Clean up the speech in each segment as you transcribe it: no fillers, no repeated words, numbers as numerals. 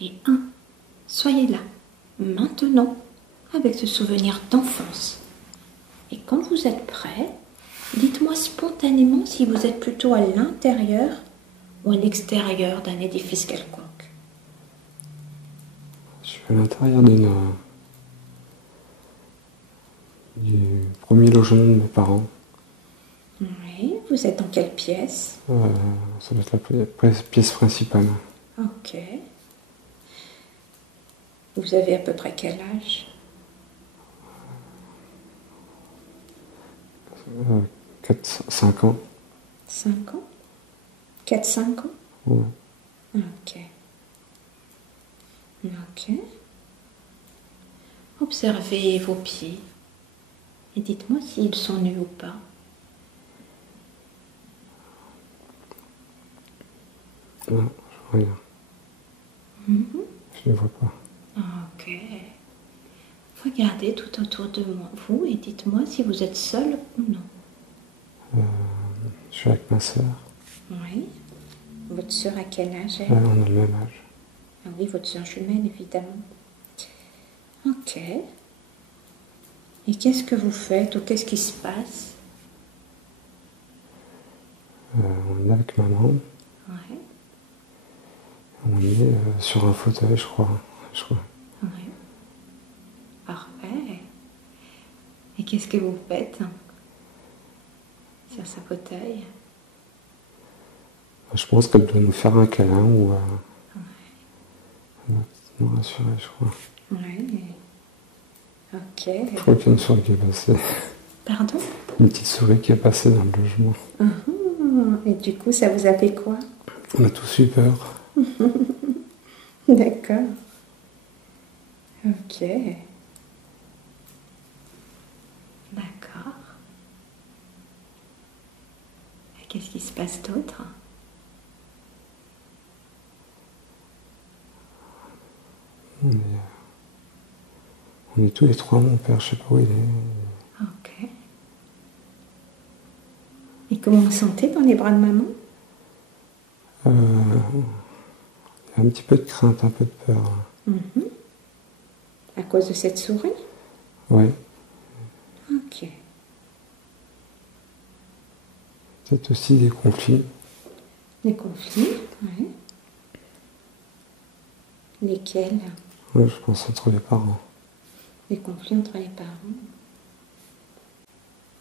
Et 1. Soyez là, maintenant, avec ce souvenir d'enfance. Et quand vous êtes prêt, dites-moi spontanément si vous êtes plutôt à l'intérieur ou à l'extérieur d'un édifice quelconque. Je suis à l'intérieur du premier logement de mes parents. Oui, vous êtes dans quelle pièce? Ça doit être la pièce principale. Ok. Vous avez à peu près quel âge? 5 ans. 5 ans? 4-5 ans? Ouais. Ok. Ok. Observez vos pieds et dites-moi s'ils sont nus ou pas. Non, je vois rien. Je ne les vois pas. Ok. Regardez tout autour de vous et dites-moi si vous êtes seul ou non. Je suis avec ma sœur. Oui. Votre sœur à quel âge elle? On a le même âge. Ah oui, votre sœur jumelle, évidemment. Ok. Et qu'est-ce que vous faites ou qu'est-ce qui se passe? On est avec maman. Ouais. On est sur un fauteuil, je crois. Oui. Parfait. Et qu'est-ce que vous faites sur ce fauteuil? Je pense qu'elle doit nous faire un câlin ou nous rassurer, je crois. Oui. Ok. Je crois qu'il y a une souris qui est passée. Pardon? Une petite souris qui est passée dans le logement. Et du coup, ça vous a fait quoi? On a tous eu peur. D'accord. Ok. D'accord. Et qu'est-ce qui se passe d'autre? On est tous les trois, mon père, je sais pas où il est. Ok. Et comment vous sentez dans les bras de maman? Il y a un petit peu de crainte, un peu de peur. À cause de cette souris? Ouais. Ok. Peut-être aussi des conflits. Des conflits? Oui. Lesquels? Ouais, je pense entre les parents. Des conflits entre les parents?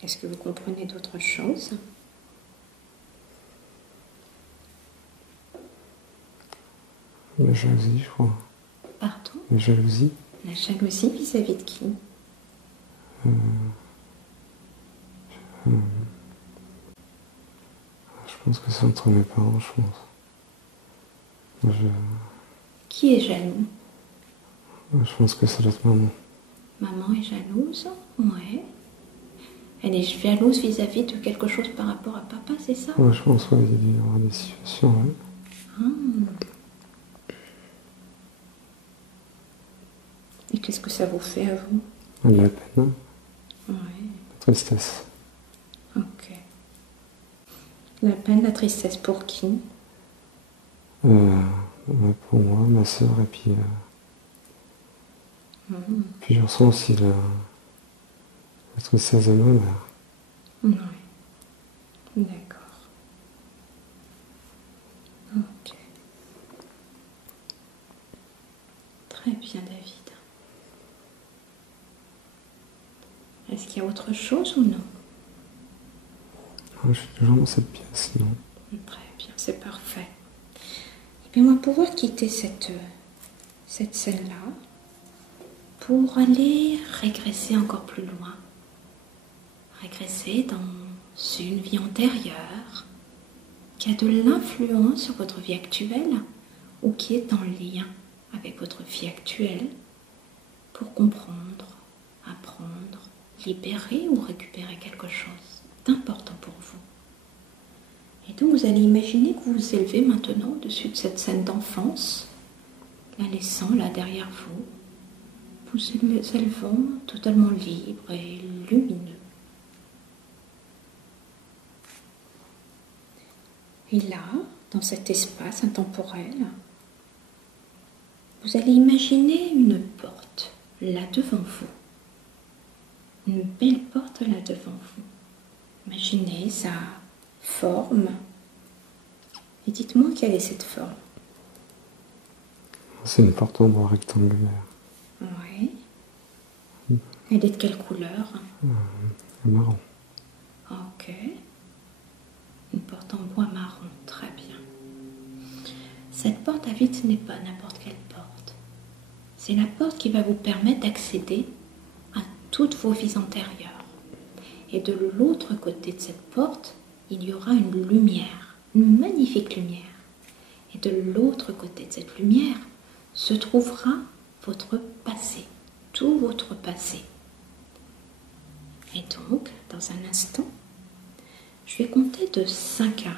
Est-ce que vous comprenez d'autres choses? La jalousie, je crois. Pardon? La jalousie. La jalousie vis-à-vis de qui? Je pense que c'est entre mes parents, je pense. Qui est jaloux? Je pense que ça doit être maman. Maman est jalouse? Ouais. Elle est jalouse vis-à-vis de quelque chose par rapport à papa, c'est ça? Ouais, je pense qu'il y aura des situations, ouais. Et qu'est-ce que ça vous fait à vous? De la peine, Ouais. la tristesse. Ok. La peine, la tristesse pour qui? Pour moi, ma sœur, et puis je ressens aussi la tristesse de ma mère. Oui. D'accord. Ok. Très bien, David. Est-ce qu'il y a autre chose ou non? Je suis toujours dans cette pièce, non? Très bien, c'est parfait. Et puis on va pouvoir quitter cette scène-là pour aller régresser encore plus loin. Régresser dans une vie antérieure qui a de l'influence sur votre vie actuelle ou qui est en lien avec votre vie actuelle pour comprendre, apprendre, libérer ou récupérer quelque chose d'important pour vous. Et donc vous allez imaginer que vous vous élevez maintenant au-dessus de cette scène d'enfance, la laissant là derrière vous, vous élevant totalement libre et lumineux. Et là, dans cet espace intemporel, Vous allez imaginer une porte là devant vous. Une belle porte là devant vous. Imaginez sa forme. Et dites-moi quelle est cette forme. C'est une porte en bois rectangulaire. Oui. Elle est de quelle couleur? Marron. Ok. Une porte en bois marron, très bien. Cette porte à vide, ce n'est pas n'importe quelle porte. C'est la porte qui va vous permettre d'accéder à toutes vos vies antérieures. Et de l'autre côté de cette porte, il y aura une lumière, une magnifique lumière. Et de l'autre côté de cette lumière se trouvera votre passé, tout votre passé. Et donc, dans un instant, je vais compter de 5 à 1.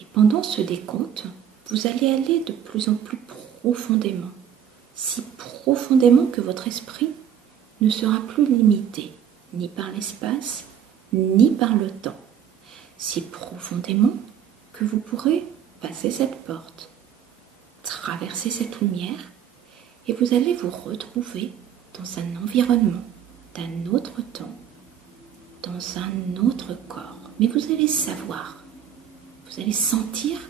Et pendant ce décompte, vous allez aller de plus en plus profondément, si profondément que votre esprit ne sera plus limité, ni par l'espace, ni par le temps, si profondément que vous pourrez passer cette porte, traverser cette lumière, et vous allez vous retrouver dans un environnement d'un autre temps, dans un autre corps. Mais vous allez savoir, vous allez sentir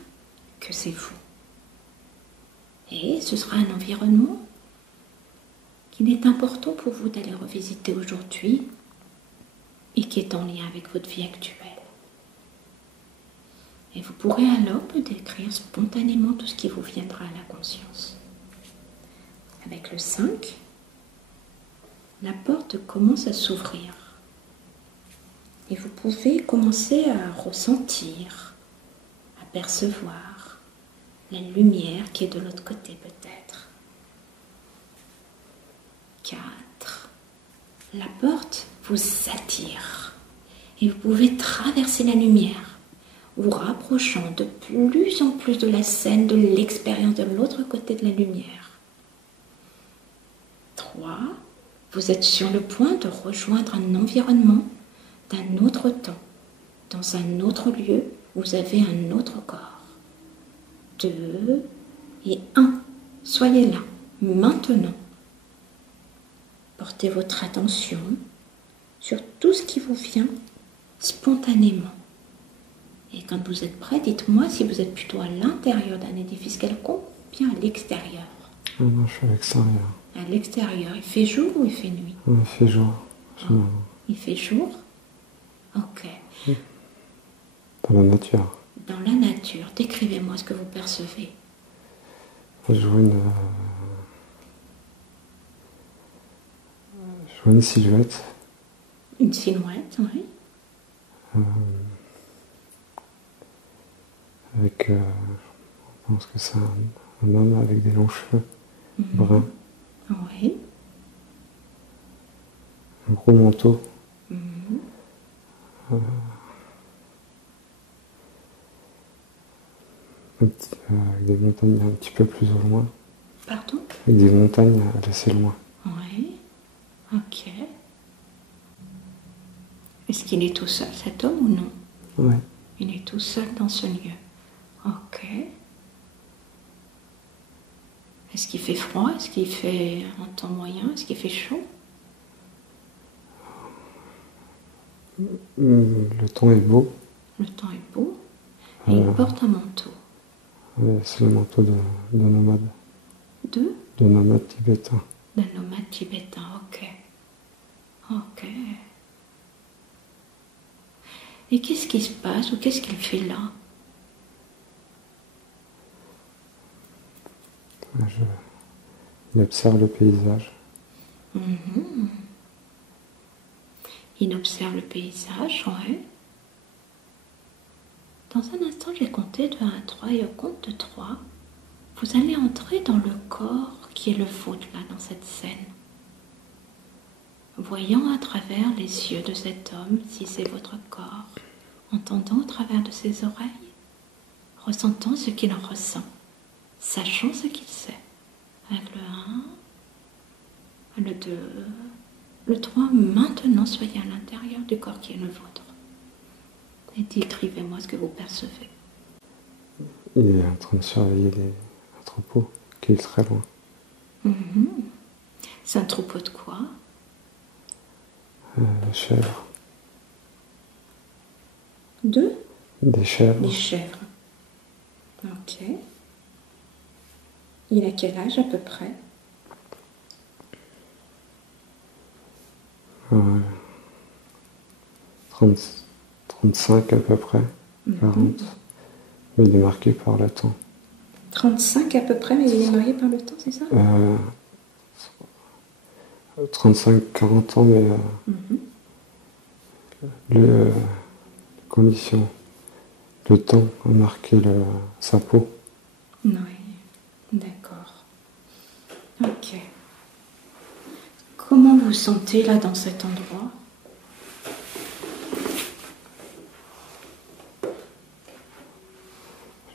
que c'est vous. Et ce sera un environnement qu'il est important pour vous d'aller revisiter aujourd'hui et qui est en lien avec votre vie actuelle. Et vous pourrez alors me décrire spontanément tout ce qui vous viendra à la conscience. Avec le 5, la porte commence à s'ouvrir. Et vous pouvez commencer à ressentir, à percevoir la lumière qui est de l'autre côté peut-être. 4. La porte vous attire et vous pouvez traverser la lumière, vous rapprochant de plus en plus de la scène, de l'expérience de l'autre côté de la lumière. 3. Vous êtes sur le point de rejoindre un environnement d'un autre temps, dans un autre lieu, vous avez un autre corps. 2 et 1. Soyez là, maintenant. Portez votre attention sur tout ce qui vous vient spontanément. Et quand vous êtes prêt, dites-moi si vous êtes plutôt à l'intérieur d'un édifice quelconque ou bien à l'extérieur. Non, je suis à l'extérieur. À l'extérieur, il fait jour ou il fait nuit? Il fait jour. Il fait jour? Ok. Dans la nature. Dans la nature, décrivez-moi ce que vous percevez. Je vois une silhouette. Une silhouette, oui. Avec, je pense que c'est un homme avec des longs cheveux bruns. Oui. Un gros manteau. Avec des montagnes un petit peu plus au loin. Pardon? Avec des montagnes assez loin. Oui. Ok. Est-ce qu'il est tout seul, cet homme, ou non? Oui. Il est tout seul dans ce lieu. Ok. Est-ce qu'il fait froid? Est-ce qu'il fait un temps moyen? Est-ce qu'il fait chaud? Le temps est beau. Le temps est beau. Et il porte un manteau. C'est le manteau de nomade. De nomade tibétain. D'un nomade tibétain, ok. Ok. Et qu'est-ce qui se passe ou qu'est-ce qu'il fait là? Il observe le paysage. Il observe le paysage, ouais. Dans un instant, j'ai compté de 1 à 3 et au compte de 3, vous allez entrer dans le corps qui est le vôtre là, dans cette scène. Voyant à travers les yeux de cet homme, si c'est votre corps, entendant au travers de ses oreilles, ressentant ce qu'il en ressent, sachant ce qu'il sait. Avec le 1, le 2, le 3, maintenant soyez à l'intérieur du corps qui est le vôtre. Et décrivez-moi ce que vous percevez. Il est en train de surveiller les troupeaux. qui est très loin. Mhm. C'est un troupeau de quoi? Chèvres. Deux? Des chèvres. Des chèvres. Ok. Il a quel âge à peu près? 35 à peu près, 40. Mais il est marqué par le temps. 35 à peu près, mais il est marié par le temps, c'est ça? 35-40 ans, mais les conditions, le temps a marqué sa peau. Oui, d'accord. Ok. Comment vous sentez là dans cet endroit?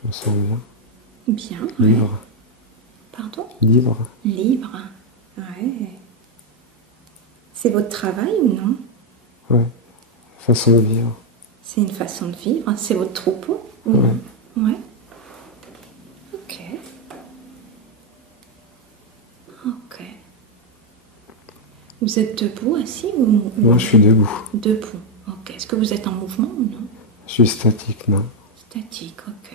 Je me sens bien. Bien. Libre. Ouais. Pardon? Libre. Libre. Ouais. C'est votre travail ou non? Ouais. Façon de vivre. C'est une façon de vivre. C'est votre troupeau ou Ouais. non? Ouais. Ok. Ok. Vous êtes debout, assis ou... Moi, je suis debout. Debout. Ok. Est-ce que vous êtes en mouvement ou non? Je suis statique, non. Statique, ok.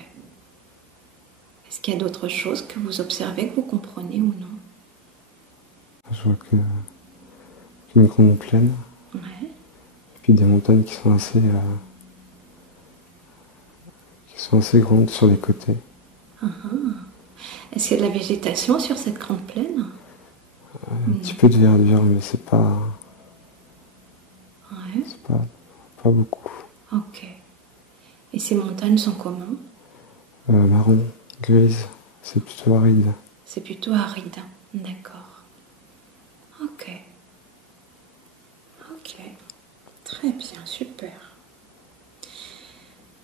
Est-ce qu'il y a d'autres choses que vous observez, que vous comprenez ou non? Je vois qu'une grande plaine. Ouais. Et puis des montagnes qui sont assez grandes sur les côtés. Est-ce qu'il y a de la végétation sur cette grande plaine? Un petit peu de verdure, mais c'est pas Ouais. pas beaucoup. Ok. Et ces montagnes sont comment? Marron, grise, c'est plutôt aride. C'est plutôt aride. D'accord. Ok. Ok. Très bien, super.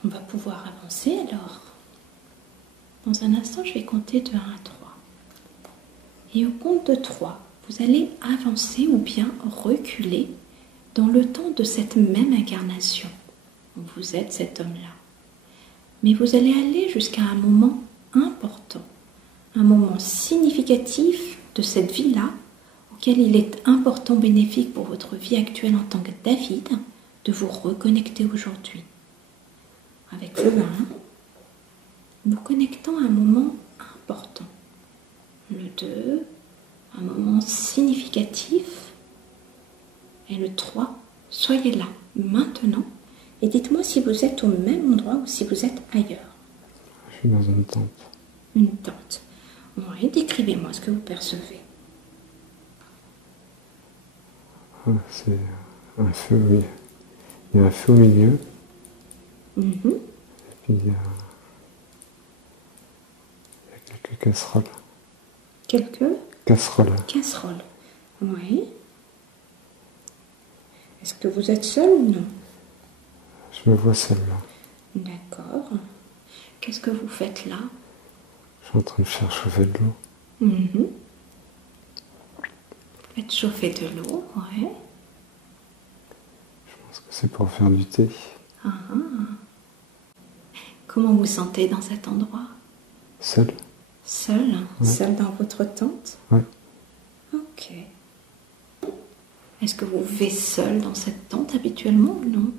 On va pouvoir avancer alors. Dans un instant, je vais compter de 1 à 3. Et au compte de 3, vous allez avancer ou bien reculer dans le temps de cette même incarnation où vous êtes cet homme-là. Mais vous allez aller jusqu'à un moment important, un moment significatif de cette vie-là, auquel il est important, bénéfique pour votre vie actuelle en tant que David, de vous reconnecter aujourd'hui. Avec le 1, vous connectant à un moment important. Le 2, un moment significatif. Et le 3, soyez là, maintenant, et dites-moi si vous êtes au même endroit ou si vous êtes ailleurs. Je suis dans une tente. Une tente. Oui, décrivez-moi ce que vous percevez. C'est un feu, oui. Il y a un feu au milieu. Et puis il y a quelques casseroles. Quelques Casseroles. casseroles. Oui. Est-ce que vous êtes seul ou non? Je me vois seul là. D'accord. Qu'est-ce que vous faites là? Je suis en train de faire chauffer de l'eau. Vous faites chauffer de l'eau, ouais. Je pense que c'est pour faire du thé. Comment vous sentez dans cet endroit? Seul? Seul? Ouais. Seul dans votre tente? Ouais. Ok. Est-ce que vous vivez seul dans cette tente habituellement ou non?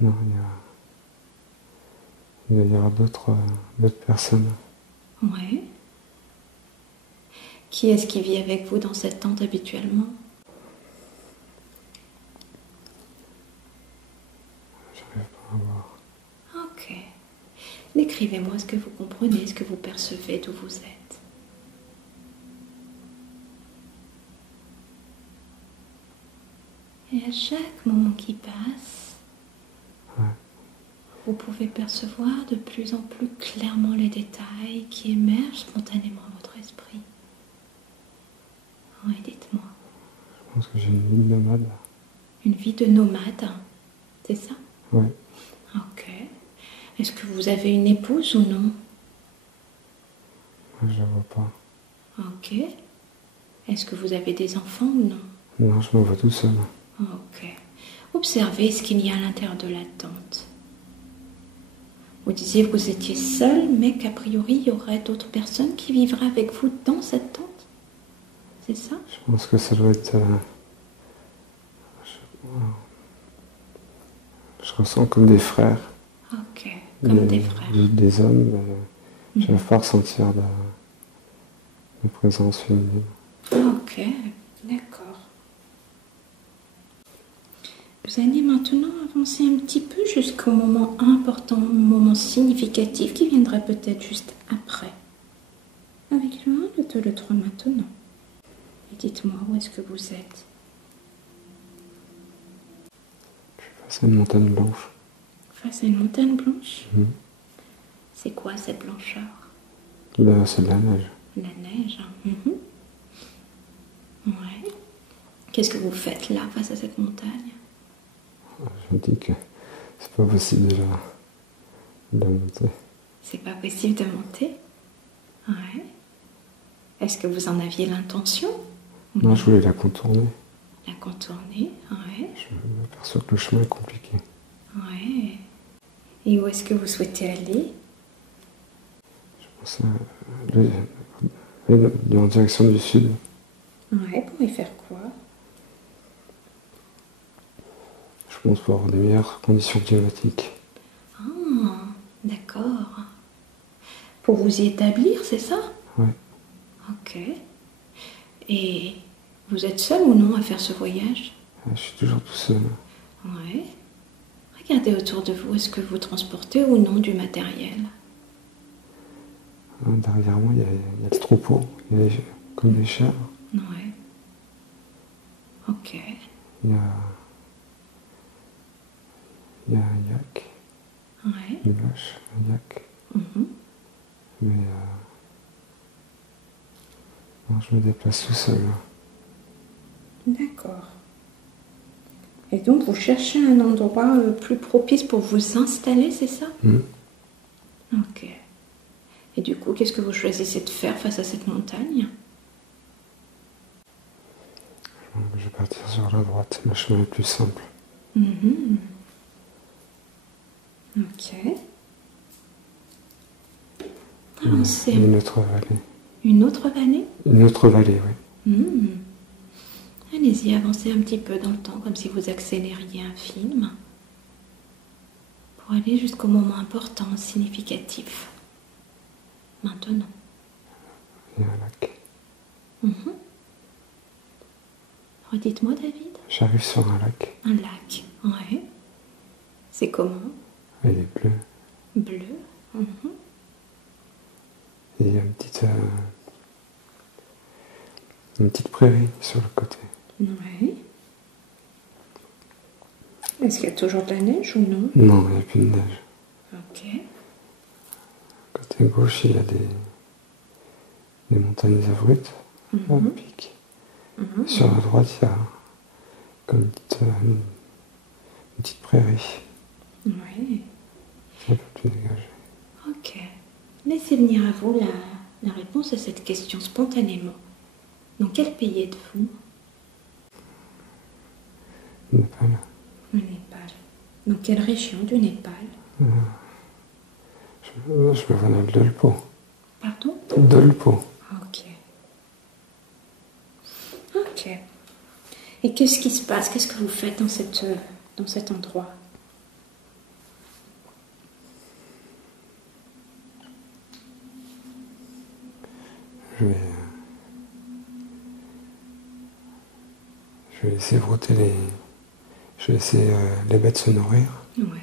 Non, il va y avoir d'autres personnes. Ouais. Qui est-ce qui vit avec vous dans cette tente habituellement? J'arrive pas à voir. Ok. Décrivez-moi ce que vous comprenez, ce que vous percevez, d'où vous êtes. Et à chaque moment qui passe, vous pouvez percevoir de plus en plus clairement les détails qui émergent spontanément à votre esprit. Oui, dites-moi. Je pense que j'ai une vie de nomade. Une vie de nomade, c'est ça? Ouais. Ok. Est-ce que vous avez une épouse ou non? Moi, je la vois pas. Ok. Est-ce que vous avez des enfants ou non? Non, je me vois tout seul. Ok. Observez ce qu'il y a à l'intérieur de la tente. Vous disiez que vous étiez seul, mais qu'a priori, il y aurait d'autres personnes qui vivraient avec vous dans cette tente. C'est ça? Je pense que ça doit être... je ressens comme des frères. Ok, comme des frères. Des hommes, je ne vais pas ressentir de présence féminine. Ok, d'accord. Vous allez maintenant avancer un petit peu jusqu'au moment important, au moment significatif qui viendra peut-être juste après. Avec le 1, le 2, le 3 maintenant. Et dites-moi où est-ce que vous êtes. Je suis face à une montagne blanche. Face à une montagne blanche? Mmh. C'est quoi cette blancheur? Là, c'est de la neige. La neige, hein. Ouais. Qu'est-ce que vous faites là, face à cette montagne? Je me dis que c'est pas possible de monter. C'est pas possible de monter? Ouais. Est-ce que vous en aviez l'intention? Non, je voulais la contourner. La contourner, ouais. Je m'aperçois que le chemin est compliqué. Ouais. Et où est-ce que vous souhaitez aller? Je pense aller en direction du sud. Ouais, pour y faire quoi? Je pense pour avoir des meilleures conditions climatiques. Ah, d'accord. Pour vous y établir, c'est ça? Ouais. Ok. Et vous êtes seul ou non à faire ce voyage? Je suis toujours tout seul. Ouais. Regardez autour de vous, est-ce que vous transportez ou non du matériel? Derrière moi, il y a le troupeau, comme des chèvres. Ouais. Ok. Il y a un yak, Ouais. une vache, un yak. Mais non, je me déplace tout seul. D'accord. Et donc vous cherchez un endroit plus propice pour vous installer, c'est ça? Ok. Et du coup, qu'est-ce que vous choisissez de faire face à cette montagne? Je vais partir sur la droite, le chemin est plus simple. Ok. Et une autre vallée. Une autre vallée? Une autre vallée, oui. Allez-y, avancez un petit peu dans le temps, comme si vous accélériez un film, pour aller jusqu'au moment important, significatif. Maintenant. Il y a un lac. Redites-moi, David. J'arrive sur un lac. Un lac, ouais. C'est comment? Il est bleu. Bleu. Et il y a une petite prairie sur le côté. Ouais. Est-ce qu'il y a toujours de la neige ou non? Non, il n'y a plus de neige. Ok. Côté gauche, il y a des montagnes abruptes, à pic. Sur la droite, il y a comme une petite prairie. Ouais. C'est un peu plus dégagé. Ok. Laissez venir à vous la réponse à cette question spontanément. Dans quel pays êtes-vous? Népal. Le Népal. Dans quelle région du Népal? Je me vois dans le Dolpo. Pardon? Dolpo. Ok. Ok. Et qu'est-ce qui se passe? Qu'est-ce que vous faites dans cet endroit? Je vais laisser brouter je vais laisser les bêtes se nourrir. Ouais.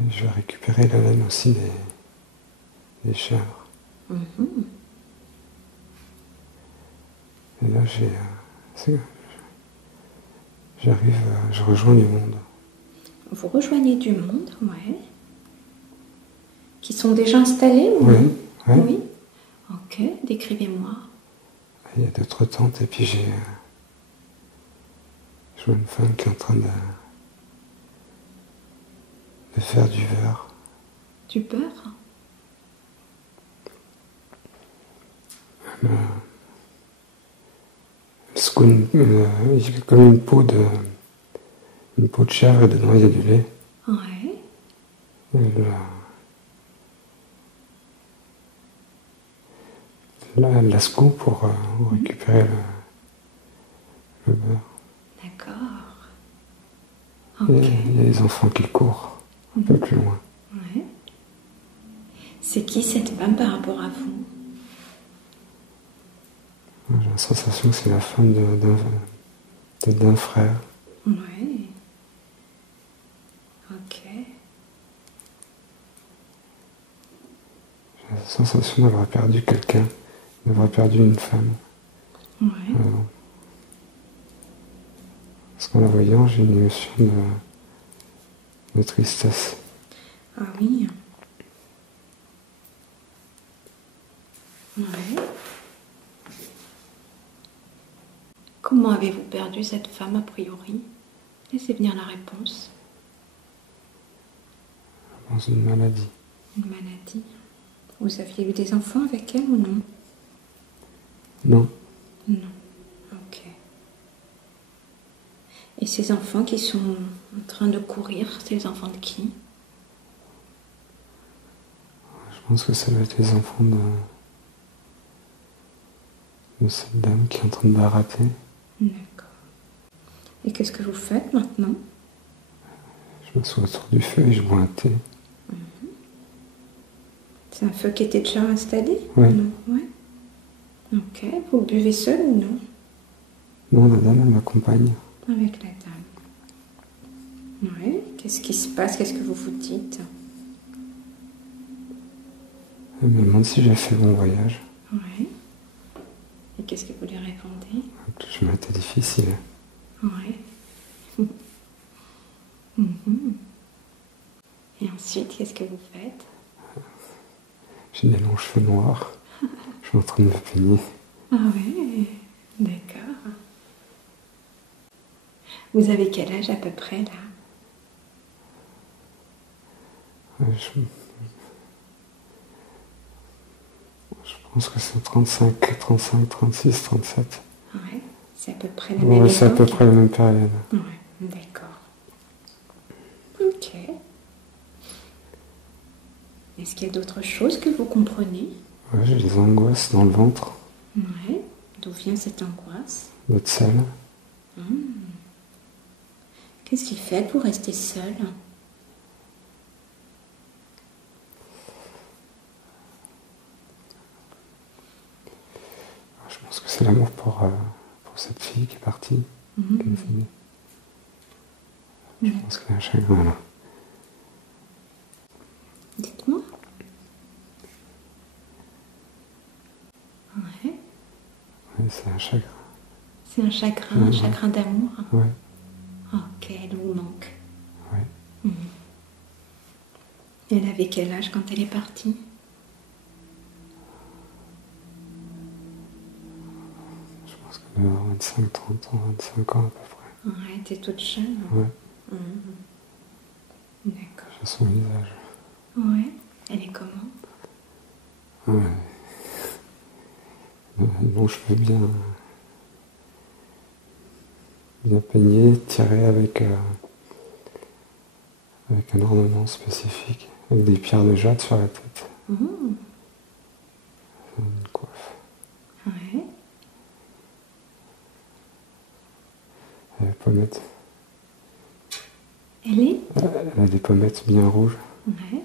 Et je vais récupérer la laine aussi des chèvres. Et là, je rejoins du monde. Vous rejoignez du monde, ouais. Qui sont déjà installés ou Oui, non? oui. Oui. Ok, décrivez-moi. Il y a d'autres tentes et puis je vois une femme qui est en train de faire du beurre. Du beurre? Il y a comme une peau de chèvre et dedans il y a du lait. Ouais. Elle la secoue pour récupérer le beurre. D'accord. Il Ok. y a les enfants qui courent un peu plus loin. Ouais. C'est qui cette femme par rapport à vous? J'ai la sensation que c'est la femme d'un frère. Ouais. Ok. J'ai la sensation d'avoir perdu quelqu'un, d'avoir perdu une femme. Ouais. Parce qu'en la voyant, j'ai une émotion de tristesse. Ah oui. Ouais. Comment avez-vous perdu cette femme a priori? Laissez venir la réponse. Dans une maladie. Une maladie. Vous aviez eu des enfants avec elle ou non? Non. Non. Ok. Et ces enfants qui sont en train de courir, c'est les enfants de qui? Je pense que ça doit être les enfants de cette dame qui est en train de barater. D'accord. Et qu'est-ce que vous faites maintenant? Je m'assois autour du feu et je bois un thé. C'est un feu qui était déjà installé? Oui. Non. Ouais. Ok. Vous buvez seul ou non? Non, la dame, elle m'accompagne. Avec la dame. Ouais. Qu'est-ce qui se passe? Qu'est-ce que vous vous dites? Elle me demande si j'ai fait bon voyage. Ouais. Et qu'est-ce que vous lui répondez? Le chemin était difficile. Ouais. Mhm. Et ensuite, qu'est-ce que vous faites? J'ai des longs cheveux noirs. Je suis en train de me peigner. Ah ouais, d'accord. Vous avez quel âge à peu près là? Je pense que c'est 35, 36, 37. Ouais, c'est à peu près la même Ouais, c'est à peu époque. près la même période. Ouais, d'accord. Ok. Est-ce qu'il y a d'autres choses que vous comprenez? Ouais, j'ai des angoisses dans le ventre, Ouais. D'où vient cette angoisse? de sel. Qu'est-ce qui fait que vous restez seul? Je pense que c'est l'amour pour cette fille qui est partie. Qui est décédée. Je pense qu'il y a un chagrin là. Dites-moi. Ouais. Oui, c'est un chagrin. C'est un chagrin, un chagrin d'amour. Ouais. Ok, elle vous manque. Ouais. Elle avait quel âge quand elle est partie? Je pense qu'elle devait avoir 25, 30 ans, 25 ans à peu près. Ouais, elle était toute jeune. Ouais. D'accord. J'ai son visage. Ouais. Elle est comment? Ouais. Longs cheveux bien peignés, tirés avec un ornement spécifique, avec des pierres de jade sur la tête. Une coiffe. Ouais. Elle a des pommettes. Elle est? Elle a des pommettes bien rouges. Ouais.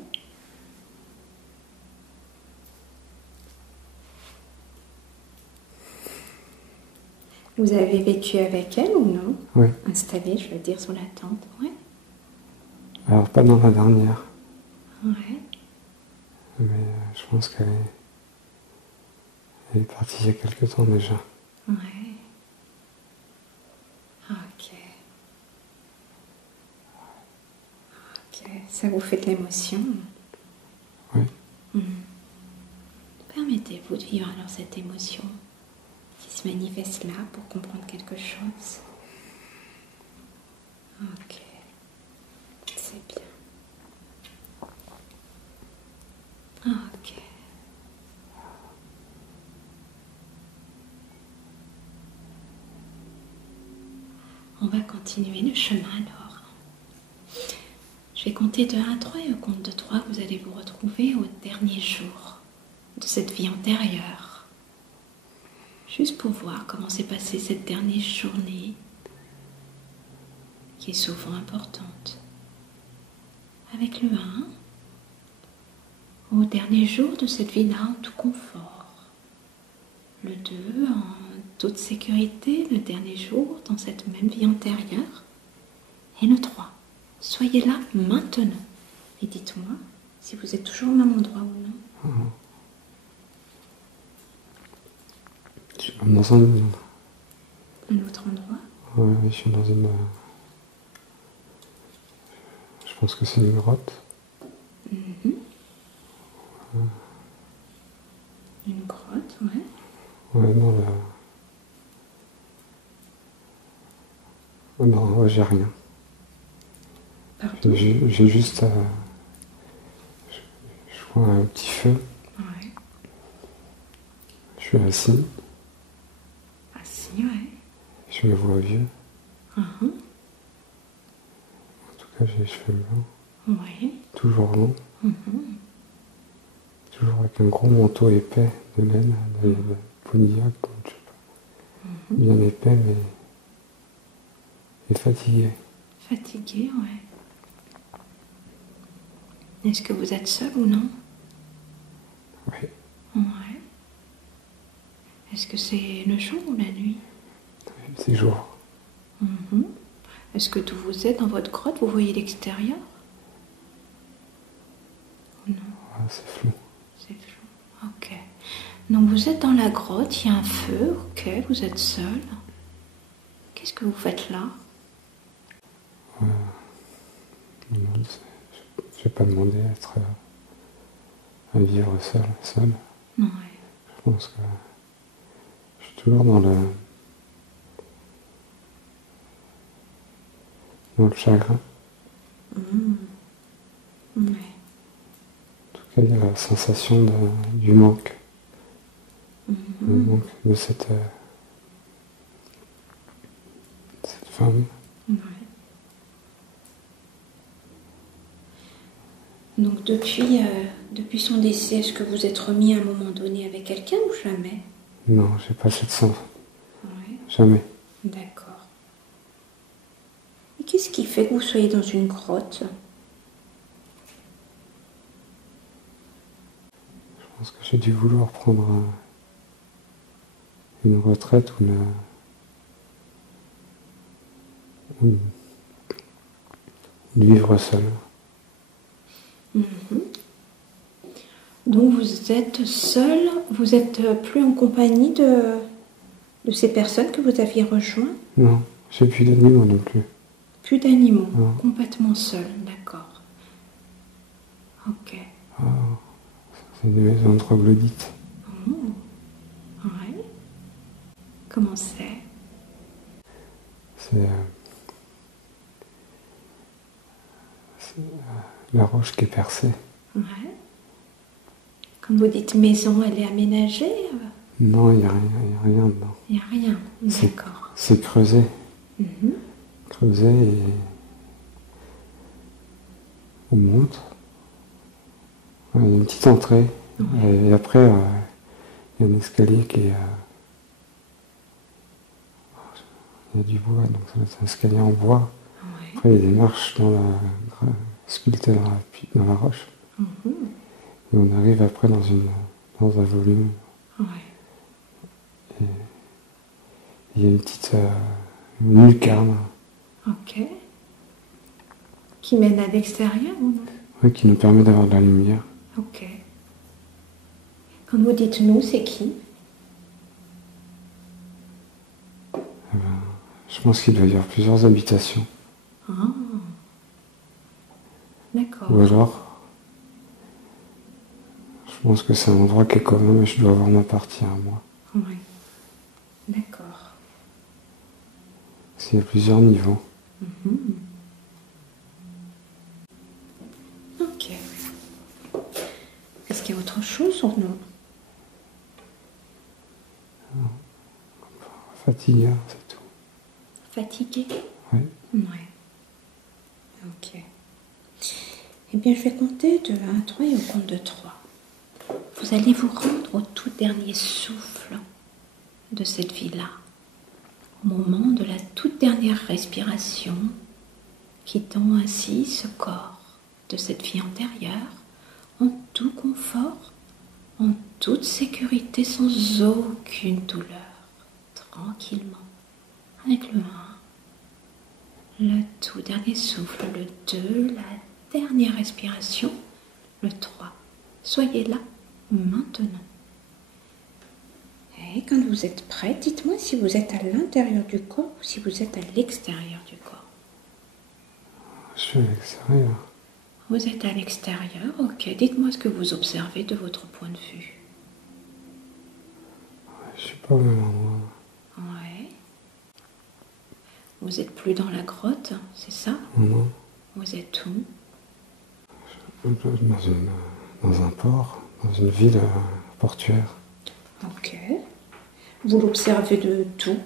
Vous avez vécu avec elle ou non? Oui. Installée, je veux dire, sur la tente. Ouais. Alors pas dans la dernière, Ouais. mais je pense qu'elle est partie il y a quelque temps déjà. Ouais. Ok. Ok. Ça vous fait de l'émotion? Oui. Permettez-vous de vivre alors cette émotion qui se manifeste là pour comprendre quelque chose. Ok. C'est bien. Ok. On va continuer le chemin alors. Je Je vais compter de 1 à 3 et au compte de 3, vous allez vous retrouver au dernier jour de cette vie antérieure. Juste pour voir comment s'est passée cette dernière journée, qui est souvent importante. Avec le 1, au dernier jour de cette vie-là en tout confort. Le 2, en toute sécurité, le dernier jour dans cette même vie antérieure. Et le 3, soyez là maintenant. Et dites-moi si vous êtes toujours au même endroit ou non. Je suis dans Un autre endroit? Ouais, je suis dans une... Je pense que c'est une grotte. Une grotte, ouais. Ouais, dans le... Non, ouais, j'ai rien. Pardon? J'ai juste... Je vois un petit feu. Ouais. Je suis assis. Assis, ouais. Je me vois vieux. Uh-huh. En tout cas, j'ai les cheveux blancs. Ouais. Toujours longs. Mhm. Toujours avec un gros manteau épais de laine, de Pontiac, je sais pas. Bien épais, mais... Et fatigué. Fatigué, ouais. Est-ce que vous êtes seul ou non? Oui. Ouais. Est-ce que c'est le jour ou la nuit? C'est jour. Mhm. Est-ce que d'où vous êtes dans votre grotte, vous voyez l'extérieur? Ou non? Ah, c'est flou. C'est flou. Ok. Donc vous êtes dans la grotte, il y a un feu, ok, vous êtes seul. Qu'est-ce que vous faites là? Je n'ai pas demandé à vivre seul. Ouais. Je pense que je suis toujours dans le chagrin. Ouais. En tout cas, il y a la sensation du manque. Le manque de cette femme. Ouais. Donc depuis son décès, est-ce que vous êtes remis à un moment donné avec quelqu'un ou jamais? Non, j'ai pas cette sens. Ouais. Jamais. D'accord. Et qu'est-ce qui fait que vous soyez dans une grotte? Je pense que j'ai dû vouloir prendre une retraite ou vivre seul. Donc vous êtes seul, vous n'êtes plus en compagnie de ces personnes que vous aviez rejointes? Non, j'ai plus d'animaux non plus. Plus d'animaux, Non. complètement seul, d'accord. Ok. C'est une maison troglodyte. Ouais. Comment c'est? C'est la roche qui est percée. Ouais. Quand vous dites maison, elle est aménagée? Non, il n'y a rien dedans. Il n'y a rien, d'accord. C'est creusé. Creusé et on monte. Il y a une petite entrée. Ouais. Et après, il y a un escalier qui est... il y a du bois, donc c'est un escalier en bois. Ouais. Après, il y a des marches sculptées dans la roche. Et on arrive après dans un volume. Ouais. Et il y a une petite lucarne. Ok. Qui mène à l'extérieur ou non? Oui, qui nous permet d'avoir de la lumière. Ok. Quand vous dites nous, c'est qui? Je pense qu'il doit y avoir plusieurs habitations. Ah. D'accord. Ou alors, je pense que c'est un endroit qui est commun, mais je dois avoir ma partie à moi. Oui. D'accord. Parce qu'il y a plusieurs niveaux. Ok. Est-ce qu'il y a autre chose ou non? Fatigué, c'est tout. Fatigué? Oui. Ouais. Ok. Eh bien, je vais compter de 1 à 3 et au compte de 3. Vous allez vous rendre au tout dernier souffle de cette vie-là, au moment de la toute dernière respiration, quittant ainsi ce corps de cette vie antérieure en tout confort, en toute sécurité, sans aucune douleur, tranquillement, avec le 1, le tout dernier souffle, le 2, la dernière respiration, le 3. Soyez là maintenant. Et quand vous êtes prêt, dites-moi si vous êtes à l'intérieur du corps ou si vous êtes à l'extérieur du corps. Je suis à l'extérieur. Vous êtes à l'extérieur, ok. Dites-moi ce que vous observez de votre point de vue. Je suis pas au même endroit. Ouais. Vous êtes plus dans la grotte, c'est ça? Non. Vous êtes où? Dans un port, dans une ville portuaire. Ok. Vous l'observez de tout?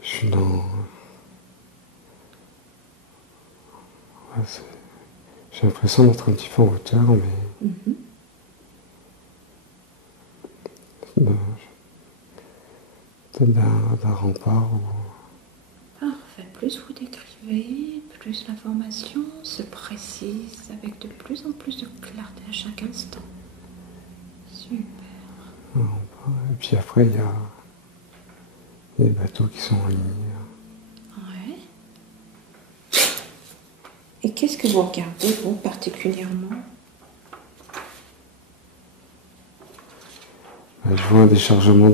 Je suis dans... Ouais, j'ai l'impression d'être un petit peu en hauteur, mais... Peut-être d'un rempart ou... Parfait. Plus vous décrivez, plus l'information se précise avec de plus en plus de clarté à chaque instant. Super. un rempart. Et puis après, il y a des bateaux qui sont en ligne. Ouais. Et qu'est-ce que vous regardez, vous, particulièrement? Je vois un déchargement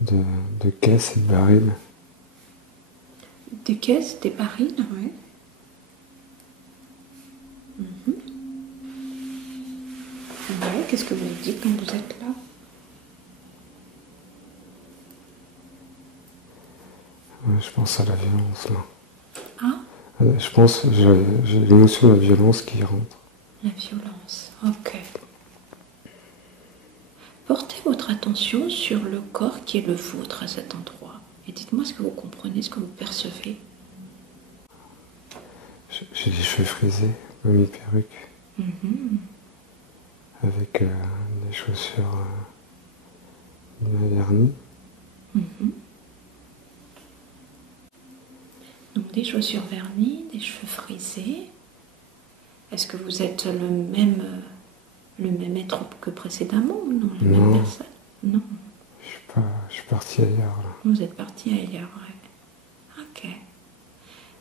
de caisses et de barils. Des caisses, des barils, ouais. Ouais, qu'est-ce que vous dites quand vous êtes là? Je pense à la violence, là. Ah, Je pense, j'ai l'émotion de la violence qui rentre. la violence, ok. Portez votre attention sur le corps qui est le vôtre à cet endroit. Et dites-moi ce que vous comprenez, ce que vous percevez. J'ai les cheveux frisés, comme une perruque. Avec des chaussures vernies. Donc des chaussures vernies, des cheveux frisés. Est-ce que vous êtes le même être que précédemment ou non? La même personne? Non. Je suis parti ailleurs, là. Vous êtes parti ailleurs, ouais. Ok.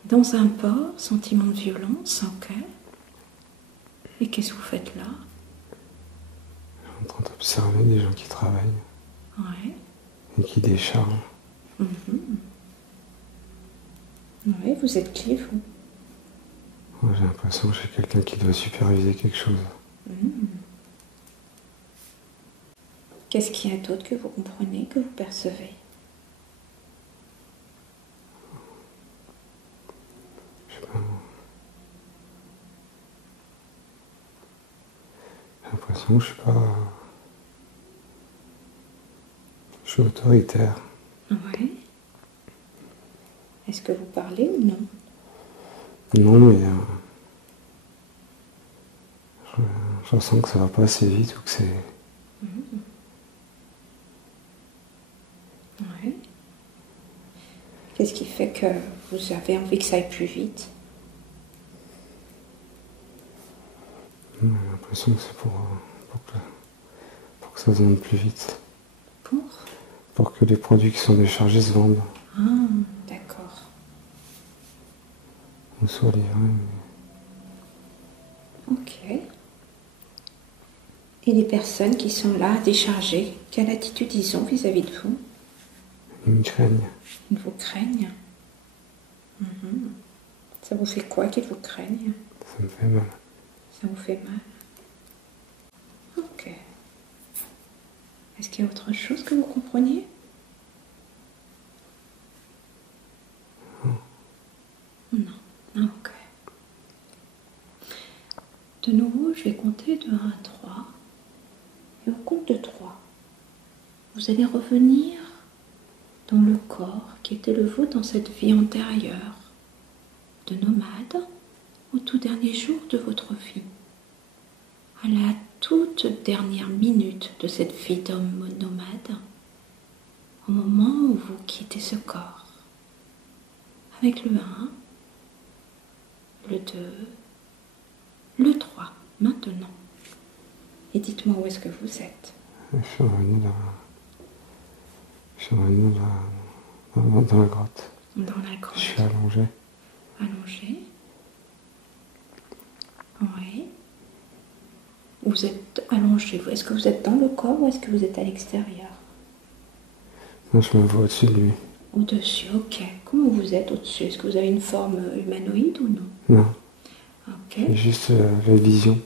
Dans un port, sentiment de violence, ok. Et qu'est-ce que vous faites là? Je suis en train d'observer des gens qui travaillent. Ouais. Et qui déchargent. Ouais, vous êtes qui, vous? Moi, j'ai l'impression que j'ai quelqu'un qui doit superviser quelque chose. Qu'est-ce qu'il y a d'autre que vous comprenez, que vous percevez? Je sais pas. J'ai l'impression que je suis pas... Je suis autoritaire. Ouais. Est-ce que vous parlez ou non? Non, mais... je ressens que ça va pas assez vite ou que c'est... Ouais. Qu'est-ce qui fait que vous avez envie que ça aille plus vite? J'ai l'impression que c'est pour que ça se vende plus vite. Pour que les produits qui sont déchargés se vendent. Ah, d'accord. Ou soient livrés. Ok. Et les personnes qui sont là à décharger, quelle attitude ils ont vis-à-vis de vous? Ils me craignent. Ils vous craignent? Ça vous fait quoi qu'ils vous craignent? Ça me fait mal. Ça vous fait mal? Ok. Est-ce qu'il y a autre chose que vous compreniez? Non. Ok. De nouveau, je vais compter de 1 à 3. Et au compte de 3, vous allez revenir dans le corps qui était le vôtre dans cette vie antérieure de nomade au tout dernier jour de votre vie, à la toute dernière minute de cette vie d'homme nomade, au moment où vous quittez ce corps, avec le 1, le 2, le 3, maintenant. Et dites-moi où est-ce que vous êtes. Je suis revenu dans la grotte. Dans la grotte. Je suis allongé. Allongé. Oui. Vous êtes allongé. Est-ce que vous êtes dans le corps ou est-ce que vous êtes à l'extérieur? Non, je me vois au-dessus de lui. Au-dessus, ok. Comment vous êtes au-dessus? Est-ce que vous avez une forme humanoïde ou non? Non. Ok. J'ai juste la vision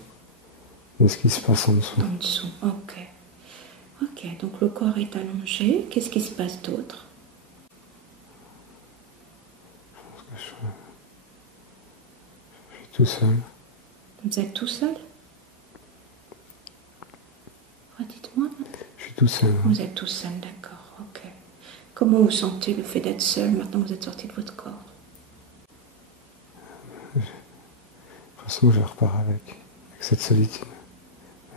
de ce qui se passe en dessous. En dessous, ok. Ok, donc le corps est allongé. Qu'est-ce qui se passe d'autre? Je suis tout seul. Vous êtes tout seul? Redites-moi. Je suis tout seul. Vous êtes tout seul, d'accord, ok. Comment vous sentez le fait d'être seul maintenant que vous êtes sorti de votre corps? De toute façon, je repars avec cette solitude,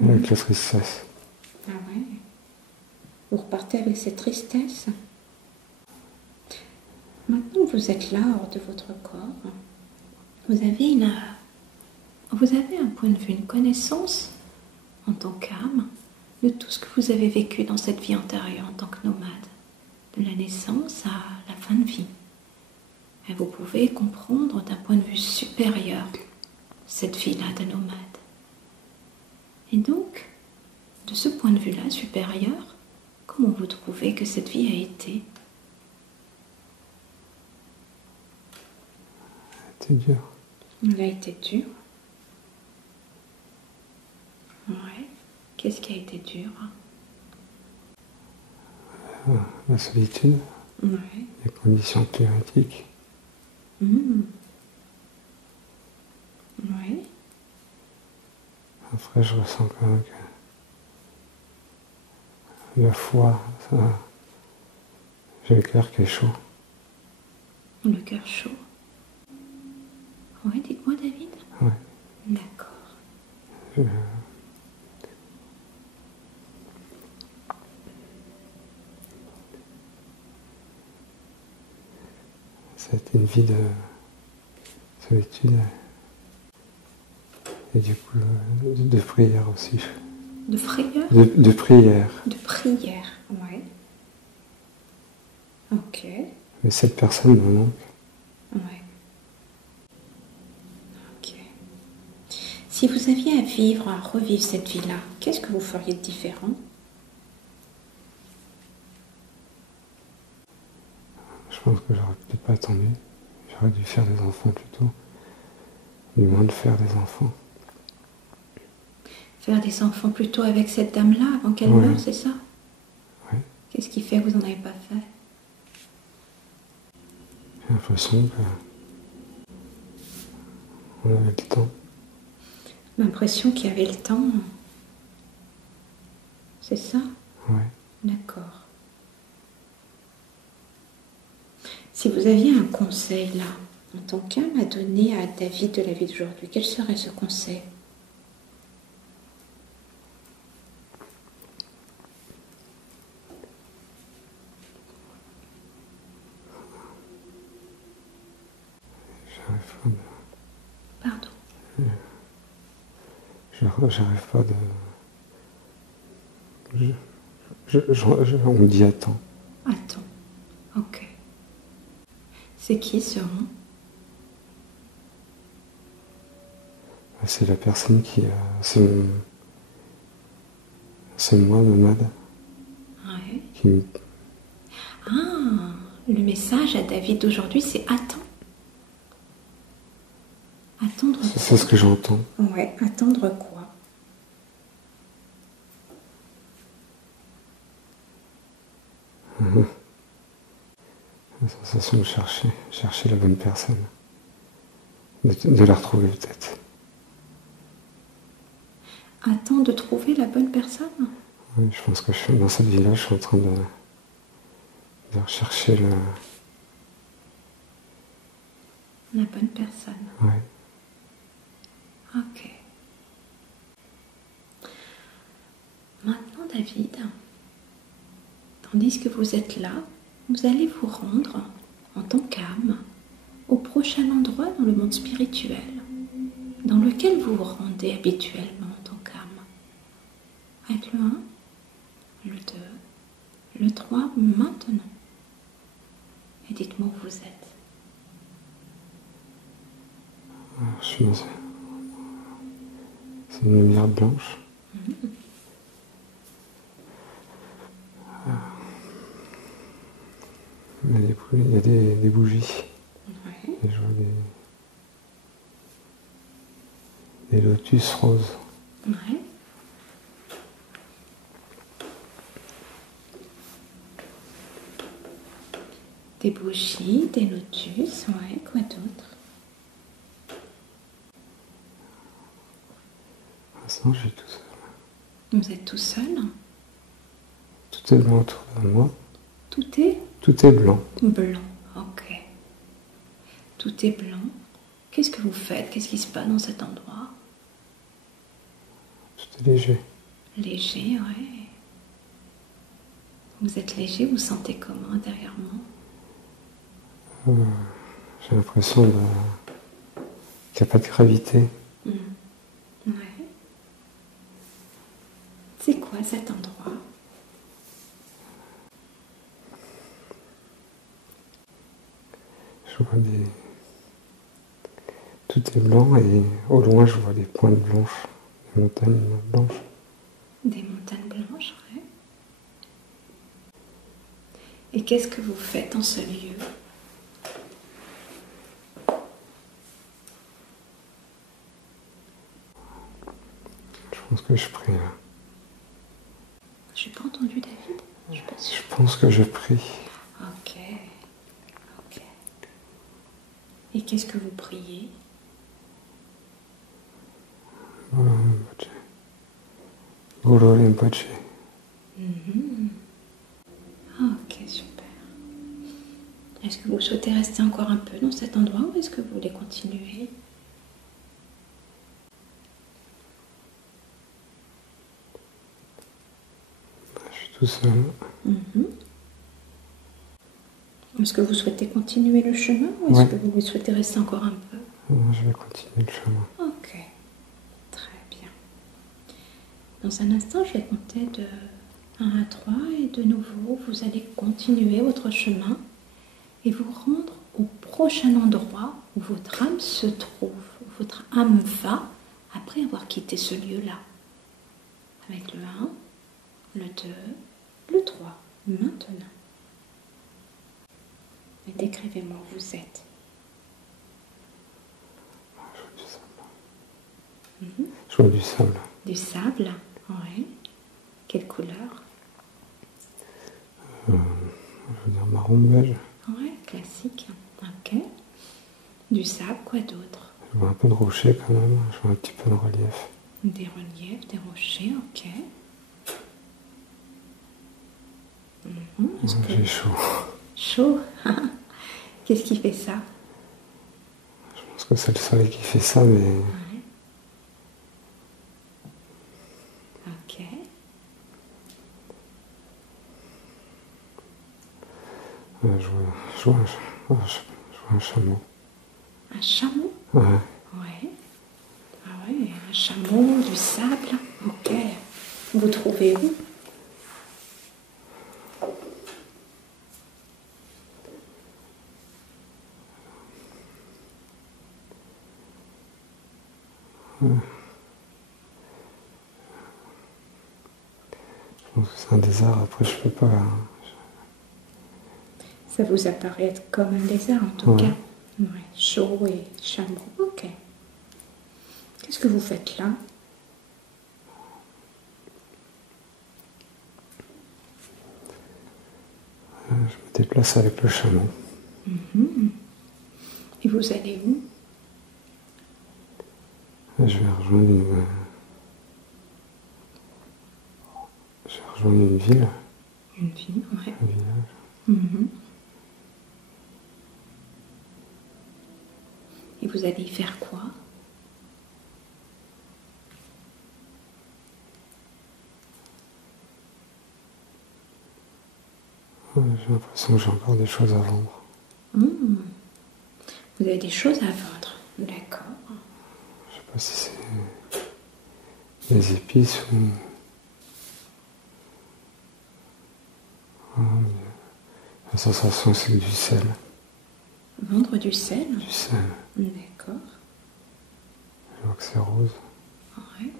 avec la tristesse. Ah ouais. Vous repartez avec cette tristesse. Maintenant que vous êtes là, hors de votre corps, vous avez un point de vue, une connaissance en tant qu'âme de tout ce que vous avez vécu dans cette vie antérieure en tant que nomade, de la naissance à la fin de vie. Et vous pouvez comprendre d'un point de vue supérieur cette vie-là de nomade. Et donc, de ce point de vue-là supérieur, comment vous trouvez que cette vie a été? C'était dur. Elle a été dure. Ouais. Qu'est-ce qui a été dur? La solitude, Ouais. les conditions climatiques. Ouais. Après, je ressens quand même que la foi, ça, j'ai le cœur qui est chaud. Le cœur chaud. Ouais, dites-moi, David. Ouais. D'accord. C'était une vie de solitude et du coup de prière aussi. De frayeur? De prière. De prière, ouais. Ok. Mais cette personne me manque. Ouais. Ok. Si vous aviez à vivre, à revivre cette vie-là, qu'est-ce que vous feriez de différent? Je pense que j'aurais peut-être pas attendu. J'aurais dû faire des enfants plutôt. Du moins de faire des enfants. Faire des enfants plutôt avec cette dame-là avant qu'elle Ouais. meure, c'est ça? Ouais. Qu'est-ce qui fait que vous n'en avez pas fait? J'ai l'impression que on avait le temps. L'impression qu'il y avait le temps. C'est ça? Ouais. D'accord. Si vous aviez un conseil là, en tant qu'âme à donner à David de la vie d'aujourd'hui, quel serait ce conseil? J'arrive pas de... Pardon. J'arrive pas de... on me dit attends. Attends. Ok. C'est qui ce on? C'est la personne qui... c'est moi, nomade. Ouais. Qui me... Ah, le message à David d'aujourd'hui, c'est attends. Attendre quoi? C'est ce que j'entends. Ouais, attendre quoi? La sensation de chercher la bonne personne. De la retrouver peut-être. Attends de trouver la bonne personne? Oui, je pense que dans cette vie-là, je suis en train de rechercher la bonne personne. Ouais. Ok. Maintenant, David, tandis que vous êtes là, vous allez vous rendre en tant qu'âme au prochain endroit dans le monde spirituel dans lequel vous vous rendez habituellement en tant qu'âme. Avec le 1, le 2, le 3, maintenant. Et dites-moi où vous êtes. Alors, je suis dans c'est une lumière blanche. Il y a des bougies. Ouais. Et je vois des lotus roses. Ouais. Des bougies, des lotus, ouais, quoi d'autre? Pour l'instant, je suis tout seul. Vous êtes tout seul? Tout est blanc autour de moi. Tout est Tout est blanc. blanc, ok. Tout est blanc. Qu'est-ce que vous faites? Qu'est-ce qui se passe dans cet endroit? Tout est léger. Léger, ouais. Vous êtes léger, vous sentez comment intérieurement? J'ai l'impression qu'il n'y a pas de gravité. Ouais. C'est quoi cet endroit? Je vois tout est blanc et au loin je vois des pointes blanches, des montagnes blanches. Des montagnes blanches, ouais. Et qu'est-ce que vous faites en ce lieu? Je pense que je prie. Je n'ai pas entendu, David. Je pense que je prie. Ok. Ok. Et qu'est-ce que vous priez? Guru Rinpoche. Ok, super. Est-ce que vous souhaitez rester encore un peu dans cet endroit ou est-ce que vous voulez continuer? Je suis tout seul. Est-ce que vous souhaitez continuer le chemin ou est-ce que vous souhaitez rester encore un peu? Je vais continuer le chemin. Ok, très bien. Dans un instant, je vais compter de 1 à 3 et de nouveau, vous allez continuer votre chemin et vous rendre au prochain endroit où votre âme se trouve, où votre âme va après avoir quitté ce lieu-là. Avec le 1, le 2, le 3, maintenant. Et décrivez-moi où vous êtes. Je vois du sable. Du sable, oui. Quelle couleur? Je veux dire marron beige. Oui, classique. Ok. Du sable, quoi d'autre? Je vois un peu de rocher quand même. Je vois un petit peu de relief. Des reliefs, des rochers, ok. J'ai chaud. Chaud. Qu'est-ce qui fait ça? Je pense que c'est le soleil qui fait ça, mais... Ouais. Ok. Je vois un chameau. Un chameau? Ouais. Ouais. Ah ouais, un chameau, du sable. Ok. Vous trouvez où? Je pense que c'est un désert. Après, je peux pas... Ça vous apparaît être comme un désert en tout cas. Ouais. Chaud et chameau. Ok. Qu'est-ce que vous faites là? Je me déplace avec le chameau. Et vous allez où? Je vais rejoindre une ville. Une ville, ouais. Un village. Mhm. Et vous allez y faire quoi? J'ai l'impression que j'ai encore des choses à vendre. Mmh. Vous avez des choses à vendre, d'accord. Je sais pas si c'est des épices ou... La sensation c'est que du sel. Vendre du sel? Du sel. D'accord. Je vois que c'est rose. Ouais.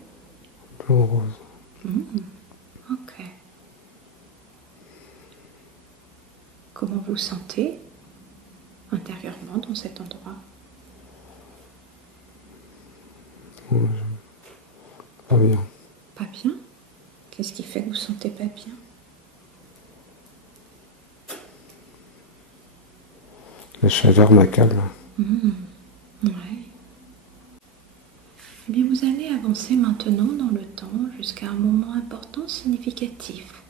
Blanc rose. Mmh. Ok. Comment vous sentez intérieurement dans cet endroit? Pas bien. Pas bien? Qu'est-ce qui fait que vous ne sentez pas bien? La chaleur m'accable. Ouais. Eh bien, vous allez avancer maintenant dans le temps jusqu'à un moment important, significatif,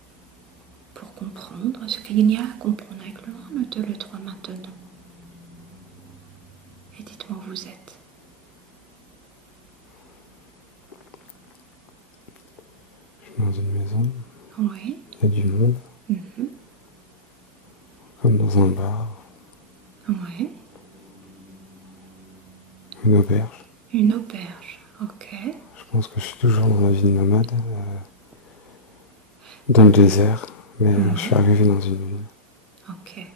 pour comprendre ce qu'il y a à comprendre avec le 1, le 2, le 3 maintenant. Et dites-moi où vous êtes. Je suis dans une maison. Oui. Il y a du monde. Comme dans un bar. Oui. Une auberge. Une auberge, ok. Je pense que je suis toujours dans la vie de nomade. Dans le désert. Mais je suis arrivé dans une ville. Ok.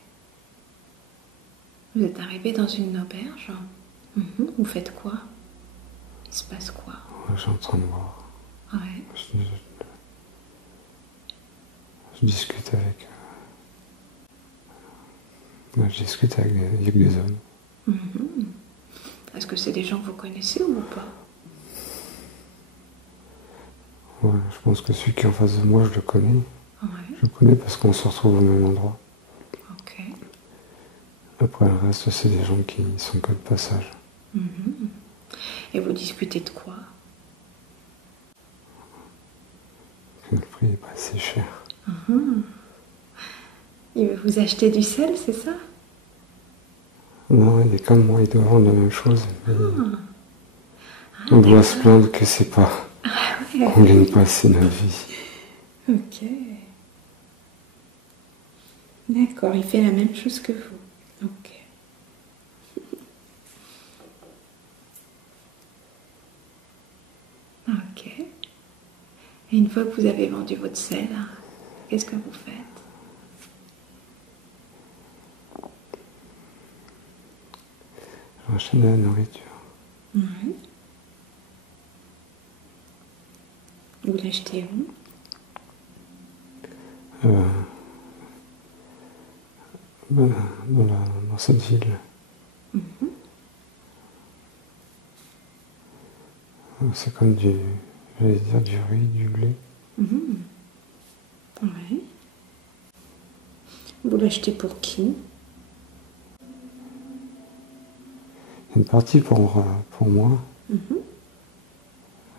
Vous êtes arrivé dans une auberge. Vous faites quoi? Il se passe quoi? Ouais, je suis en train de voir. Ouais. Je discute avec... je discute avec des hommes. Est-ce que c'est des gens que vous connaissez ou pas? Ouais, je pense que celui qui est en face de moi, je le connais. Ouais. Je le connais parce qu'on se retrouve au même endroit. Ok. Après, le reste, c'est des gens qui sont que de passage. Et vous discutez de quoi? Que le prix n'est pas assez cher. Il veut vous acheter du sel, c'est ça? Non, il est comme moi, il doit vendre la même chose. Mais on doit se plaindre que c'est pas... qu'on gagne pas assez notre vie. Ok. D'accord, il fait la même chose que vous. Ok. Ok. Et une fois que vous avez vendu votre sel, qu'est-ce que vous faites? J'achète de la nourriture. Oui. Vous l'achetez où? Dans cette ville. C'est comme j'allais dire du riz, du blé. Oui. Vous l'achetez pour qui? Une partie pour moi,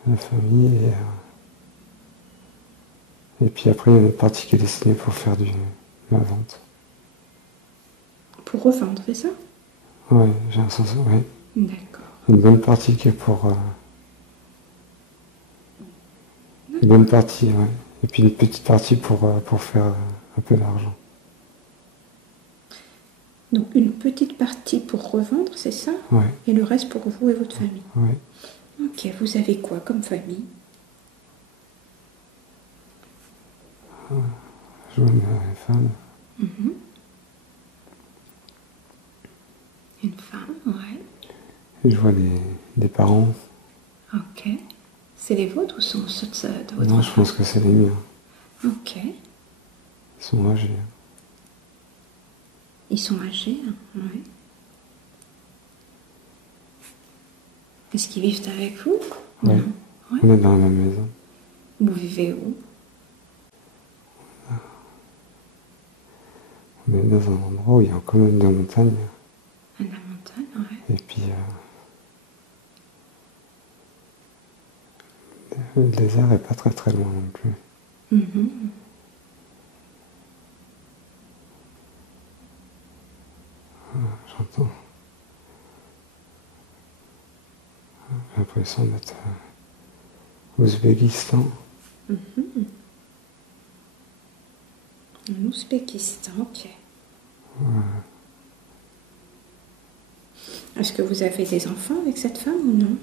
la famille, et puis après il y a une autre partie qui est destinée pour faire de la vente. Pour revendre, c'est ça? Ouais, j'ai un sens, ouais. D'accord. Une bonne partie qui est pour... une bonne partie, ouais. Et puis une petite partie pour faire un peu d'argent. Donc une petite partie pour revendre, c'est ça? Ouais. Et le reste pour vous et votre famille? Ouais. Ok, vous avez quoi comme famille? Je vois une femme. Une femme, ouais. Et je vois des parents. Ok. C'est les vôtres ou sont ceux de votre Non, je pense que c'est les miens. Ok. Ils sont âgés. Ils sont âgés, oui. Est-ce qu'ils vivent avec vous? Ouais. Non. Ouais. On est dans la même maison. Vous vivez où? On est dans un endroit où il y a quand même des montagnes. À la montagne, ouais. Et puis le désert n'est pas très loin non plus. Attends. J'ai l'impression d'être au Ouzbékistan. En Ouzbékistan, ok. Ouais. Est-ce que vous avez des enfants avec cette femme ou non?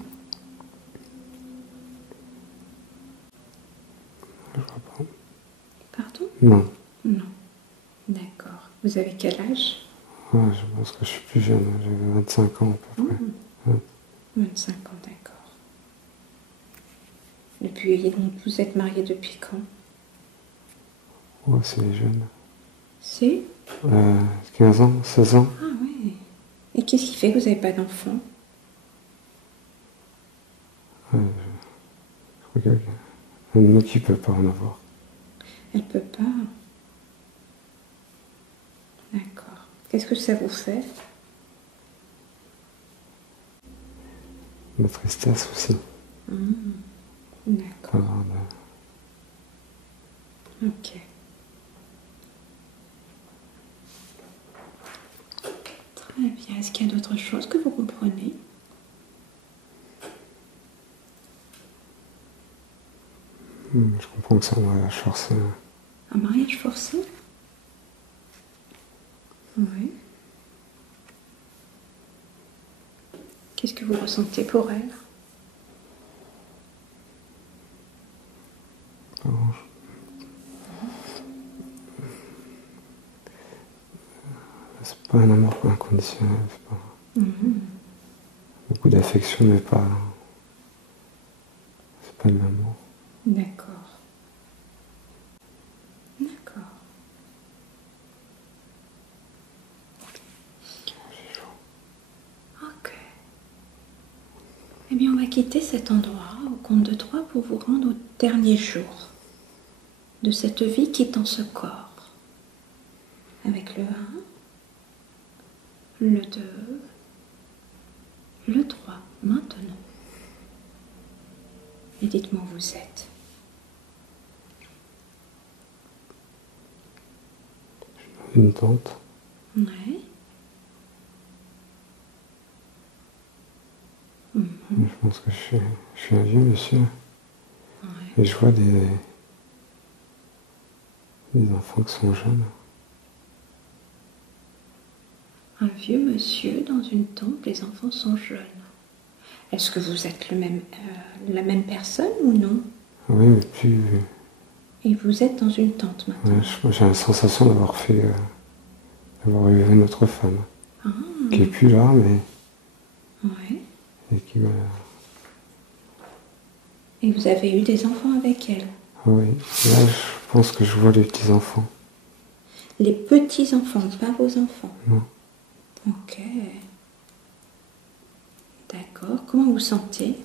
Je vois pas. Pardon? Non. Non. D'accord. Vous avez quel âge? Ouais, je pense que je suis plus jeune. J'avais 25 ans à peu près. Ouais. 25 ans, d'accord. Depuis, donc, vous êtes mariés depuis quand? Ouais, c'est les jeunes. C'est? 15 ans, 16 ans. Ah ouais. Et qu'est-ce qui fait que vous n'avez pas d'enfant? Ouais, je crois qu'un de nous qui peut pas en avoir. Elle peut pas. D'accord. Qu'est-ce que ça vous fait? La tristesse aussi. D'accord. Alors, Ok. Très bien. Est-ce qu'il y a d'autres choses que vous comprenez? je comprends que c'est un mariage forcé. Un mariage forcé? Oui. Qu'est-ce que vous ressentez pour elle? C'est pas un amour inconditionnel. C'est pas... Beaucoup d'affection, mais pas... C'est pas de l'amour. D'accord. D'accord. Ok. Eh bien, on va quitter cet endroit au compte de 3 pour vous rendre au dernier jour de cette vie quittant ce corps. Avec le 1, le 2, le 3, maintenant. Et dites-moi où vous êtes. Une tente. Ouais. Je pense que je suis un vieux monsieur. Ouais. Et je vois des enfants qui sont jeunes. Un vieux monsieur dans une tente, les enfants sont jeunes. Est-ce que vous êtes la même personne ou non? Oui, mais plus... Et vous êtes dans une tente maintenant? Ouais, j'ai la sensation d'avoir d'avoir eu une autre femme. Qui est plus là, mais... Ouais. Et qui m'a... Et vous avez eu des enfants avec elle? Oui, là je pense que je vois les petits-enfants. Les petits-enfants, pas vos enfants? Non. Ok. D'accord. Comment vous sentez?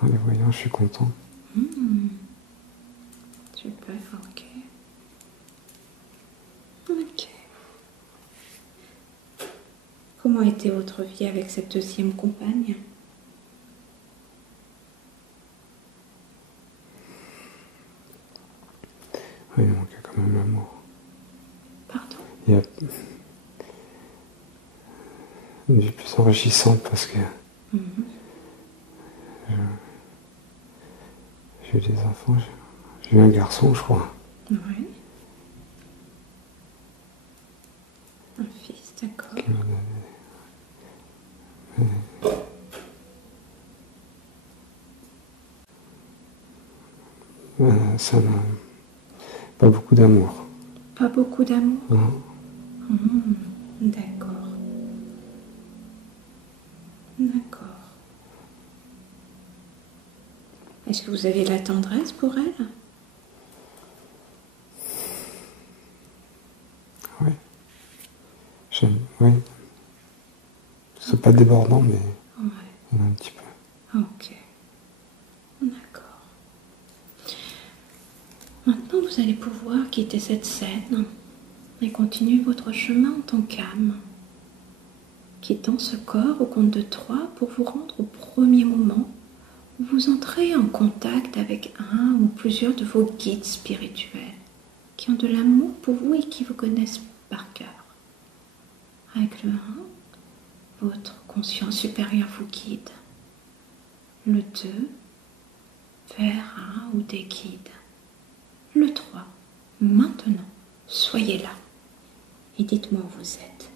En les voyant, je suis content. Super, ok. Ok. Comment était votre vie avec cette deuxième compagne? Oui, il manquait quand même l'amour. Pardon? Il y a une vie plus enrichissante parce que j'ai eu des enfants, j'ai eu un garçon, je crois. Oui. Un fils, d'accord. Qui m'a donné... ça n'a pas beaucoup d'amour. Pas beaucoup d'amour? Non. D'accord. D'accord. Est-ce que vous avez de la tendresse pour elle? Oui. Oui. C'est pas débordant, mais Ouais. il y en a un petit peu. Ok. D'accord. Maintenant, vous allez pouvoir quitter cette scène et continuer votre chemin en tant qu'âme, quittant ce corps au compte de 3 pour vous rendre au premier moment où vous entrez en contact avec un ou plusieurs de vos guides spirituels qui ont de l'amour pour vous et qui vous connaissent par cœur. Avec le 1, votre conscience supérieure vous guide. Le 2, vers un ou des guides. Le 3, maintenant, soyez là et dites-moi où vous êtes.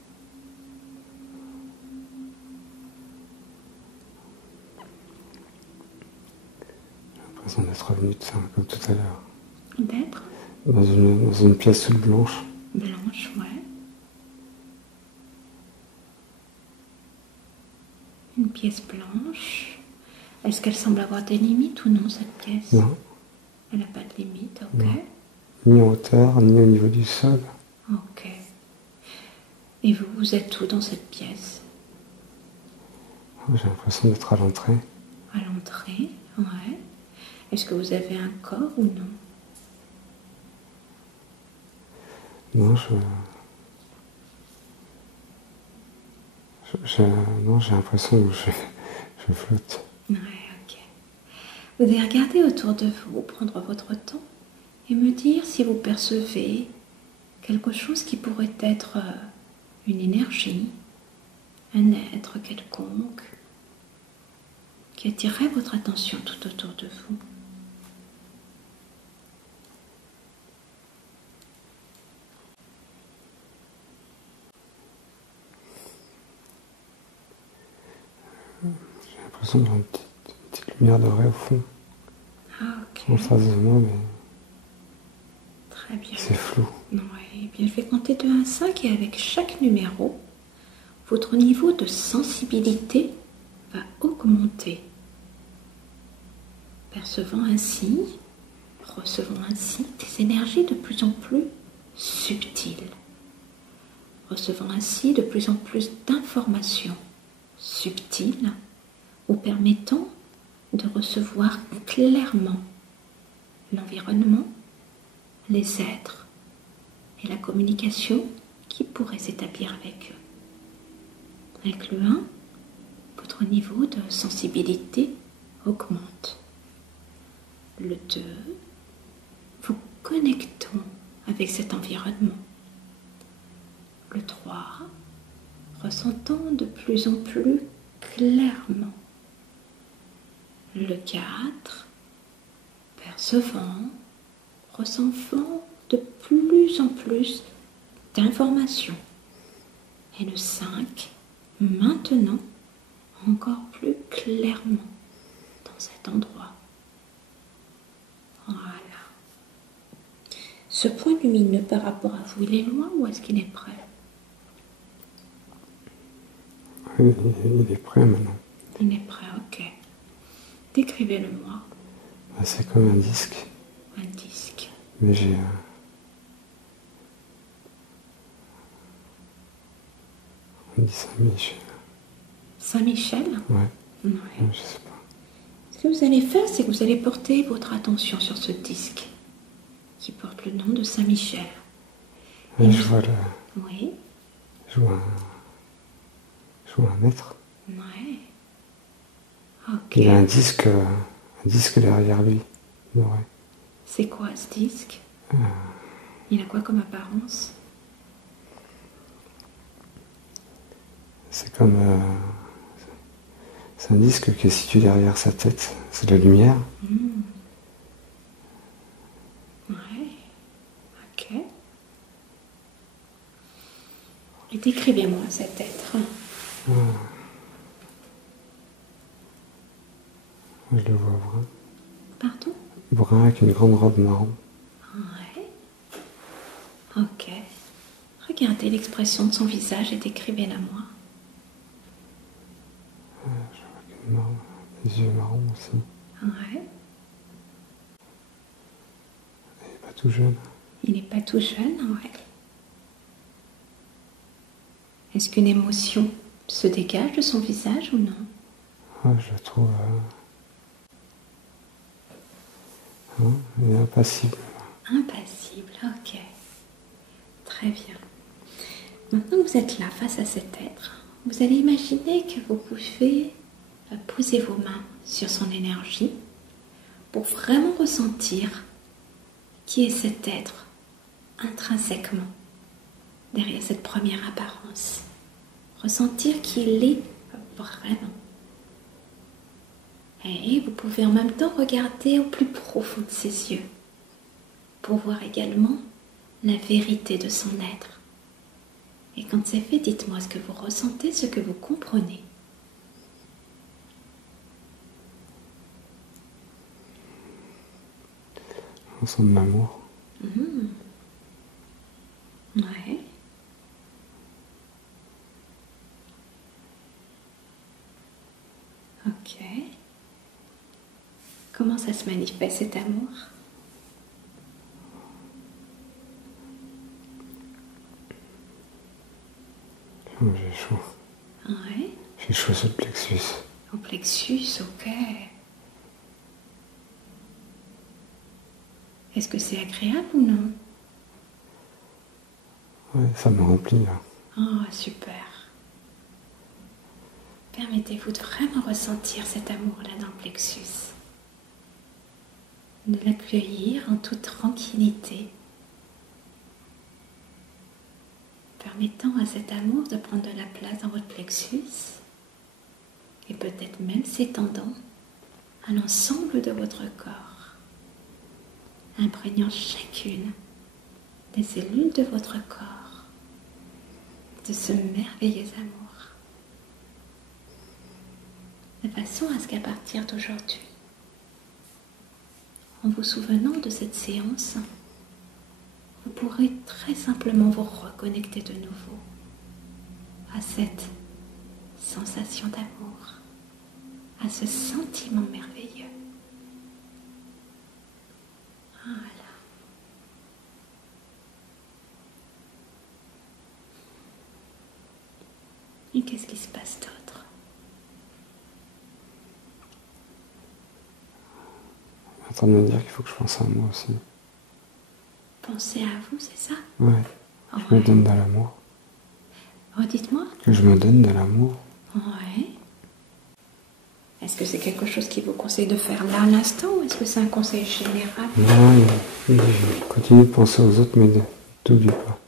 J'ai l'impression d'être revenu de ça, comme tout à l'heure. D'être dans une pièce toute blanche. Blanche, ouais. Une pièce blanche. Est-ce qu'elle semble avoir des limites ou non, cette pièce? Non. Elle n'a pas de limite, ok. Non. Ni en hauteur, ni au niveau du sol. Ok. Et vous, vous êtes où dans cette pièce? J'ai l'impression d'être à l'entrée. À l'entrée, ouais. Est-ce que vous avez un corps ou non? Non, non, j'ai l'impression que je flotte. Ouais, ok. Vous allez regarder autour de vous, prendre votre temps et me dire si vous percevez quelque chose qui pourrait être une énergie, un être quelconque qui attirerait votre attention tout autour de vous. J'ai l'impression d'avoir une petite lumière dorée au fond. Ah, ok. En face de moi, mais Très bien. c'est flou. Ouais, bien, je vais compter de 1 à 5 et avec chaque numéro, votre niveau de sensibilité va augmenter. Percevant ainsi, recevant ainsi des énergies de plus en plus subtiles. Recevant ainsi de plus en plus d'informations subtiles, vous permettant de recevoir clairement l'environnement, les êtres et la communication qui pourrait s'établir avec eux. Avec le 1, votre niveau de sensibilité augmente. Le 2, vous connectons avec cet environnement. Le 3, ressentant de plus en plus clairement. Le 4, percevant, ressentant de plus en plus d'informations. Et le 5, maintenant encore plus clairement dans cet endroit. Voilà. Ce point lumineux par rapport à vous, il est loin ou est-ce qu'il est près? Oui, il est prêt maintenant. Il est prêt, ok. Décrivez-le-moi. C'est comme un disque. Un disque. Mais j'ai... on dit Saint-Michel. Saint-Michel? Ouais. Ouais. Je sais pas. Ce que vous allez faire, c'est que vous allez porter votre attention sur ce disque qui porte le nom de Saint-Michel. Et je vois Oui. Je vois un être. Ouais. Ok. Il a un disque derrière lui. Ouais. C'est quoi ce disque? Il a quoi comme apparence? C'est comme... c'est un disque qui est situé derrière sa tête. C'est de la lumière. Ouais. Ok. Et décrivez-moi cet être. Je le vois brun. Pardon? Brun avec une grande robe marron. Ouais. Ok. Regardez l'expression de son visage et décrivez-la moi. Je vois des yeux marrons aussi. Ouais. Il n'est pas tout jeune. Il n'est pas tout jeune, ouais. Est-ce qu'une émotion se dégage de son visage ou non? Je le trouve... il est impassible. Impassible, ok. Très bien. Maintenant que vous êtes là face à cet être, vous allez imaginer que vous pouvez poser vos mains sur son énergie pour vraiment ressentir qui est cet être intrinsèquement derrière cette première apparence. Ressentir qui il est vraiment. Et vous pouvez en même temps regarder au plus profond de ses yeux pour voir également la vérité de son être. Et quand c'est fait, dites-moi ce que vous ressentez, ce que vous comprenez. Je ressens de l'amour. Ouais. Ok. Comment ça se manifeste cet amour? Oh, j'ai chaud. Ouais. J'ai chaud sur le plexus. Au plexus, ok. Est-ce que c'est agréable ou non? Ouais, ça me remplit là. Oh, super. Permettez-vous de vraiment ressentir cet amour-là dans le plexus. De l'accueillir en toute tranquillité. Permettant à cet amour de prendre de la place dans votre plexus et peut-être même s'étendant à l'ensemble de votre corps, imprégnant chacune des cellules de votre corps de ce merveilleux amour, de façon à ce qu'à partir d'aujourd'hui, en vous souvenant de cette séance, vous pourrez très simplement vous reconnecter de nouveau à cette sensation d'amour, à ce sentiment merveilleux. Voilà. Et qu'est-ce qui se passe d'autre? En train de me dire qu'il faut que je pense à moi aussi. Pensez à vous, c'est ça? Ouais. Je me donne de l'amour. Redites-moi. Que je me donne de l'amour. Ouais. Est-ce que c'est quelque chose qui vous conseille de faire là à l'instant ou est-ce que c'est un conseil général? Non, je continue de penser aux autres, mais t'oublie pas.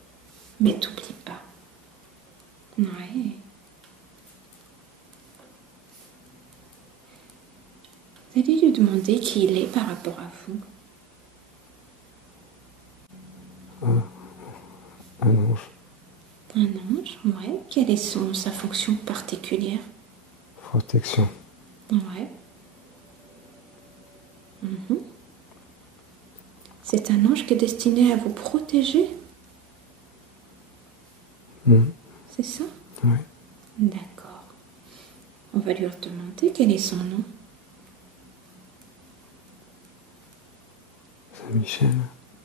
Mais t'oublie pas. Ouais. Vous allez lui demander qui il est par rapport à vous. Un ange. Un ange, ouais. Quelle est sa fonction particulière? Protection. Ouais. C'est un ange qui est destiné à vous protéger? C'est ça? Ouais. D'accord. On va lui demander quel est son nom. Saint-Michel.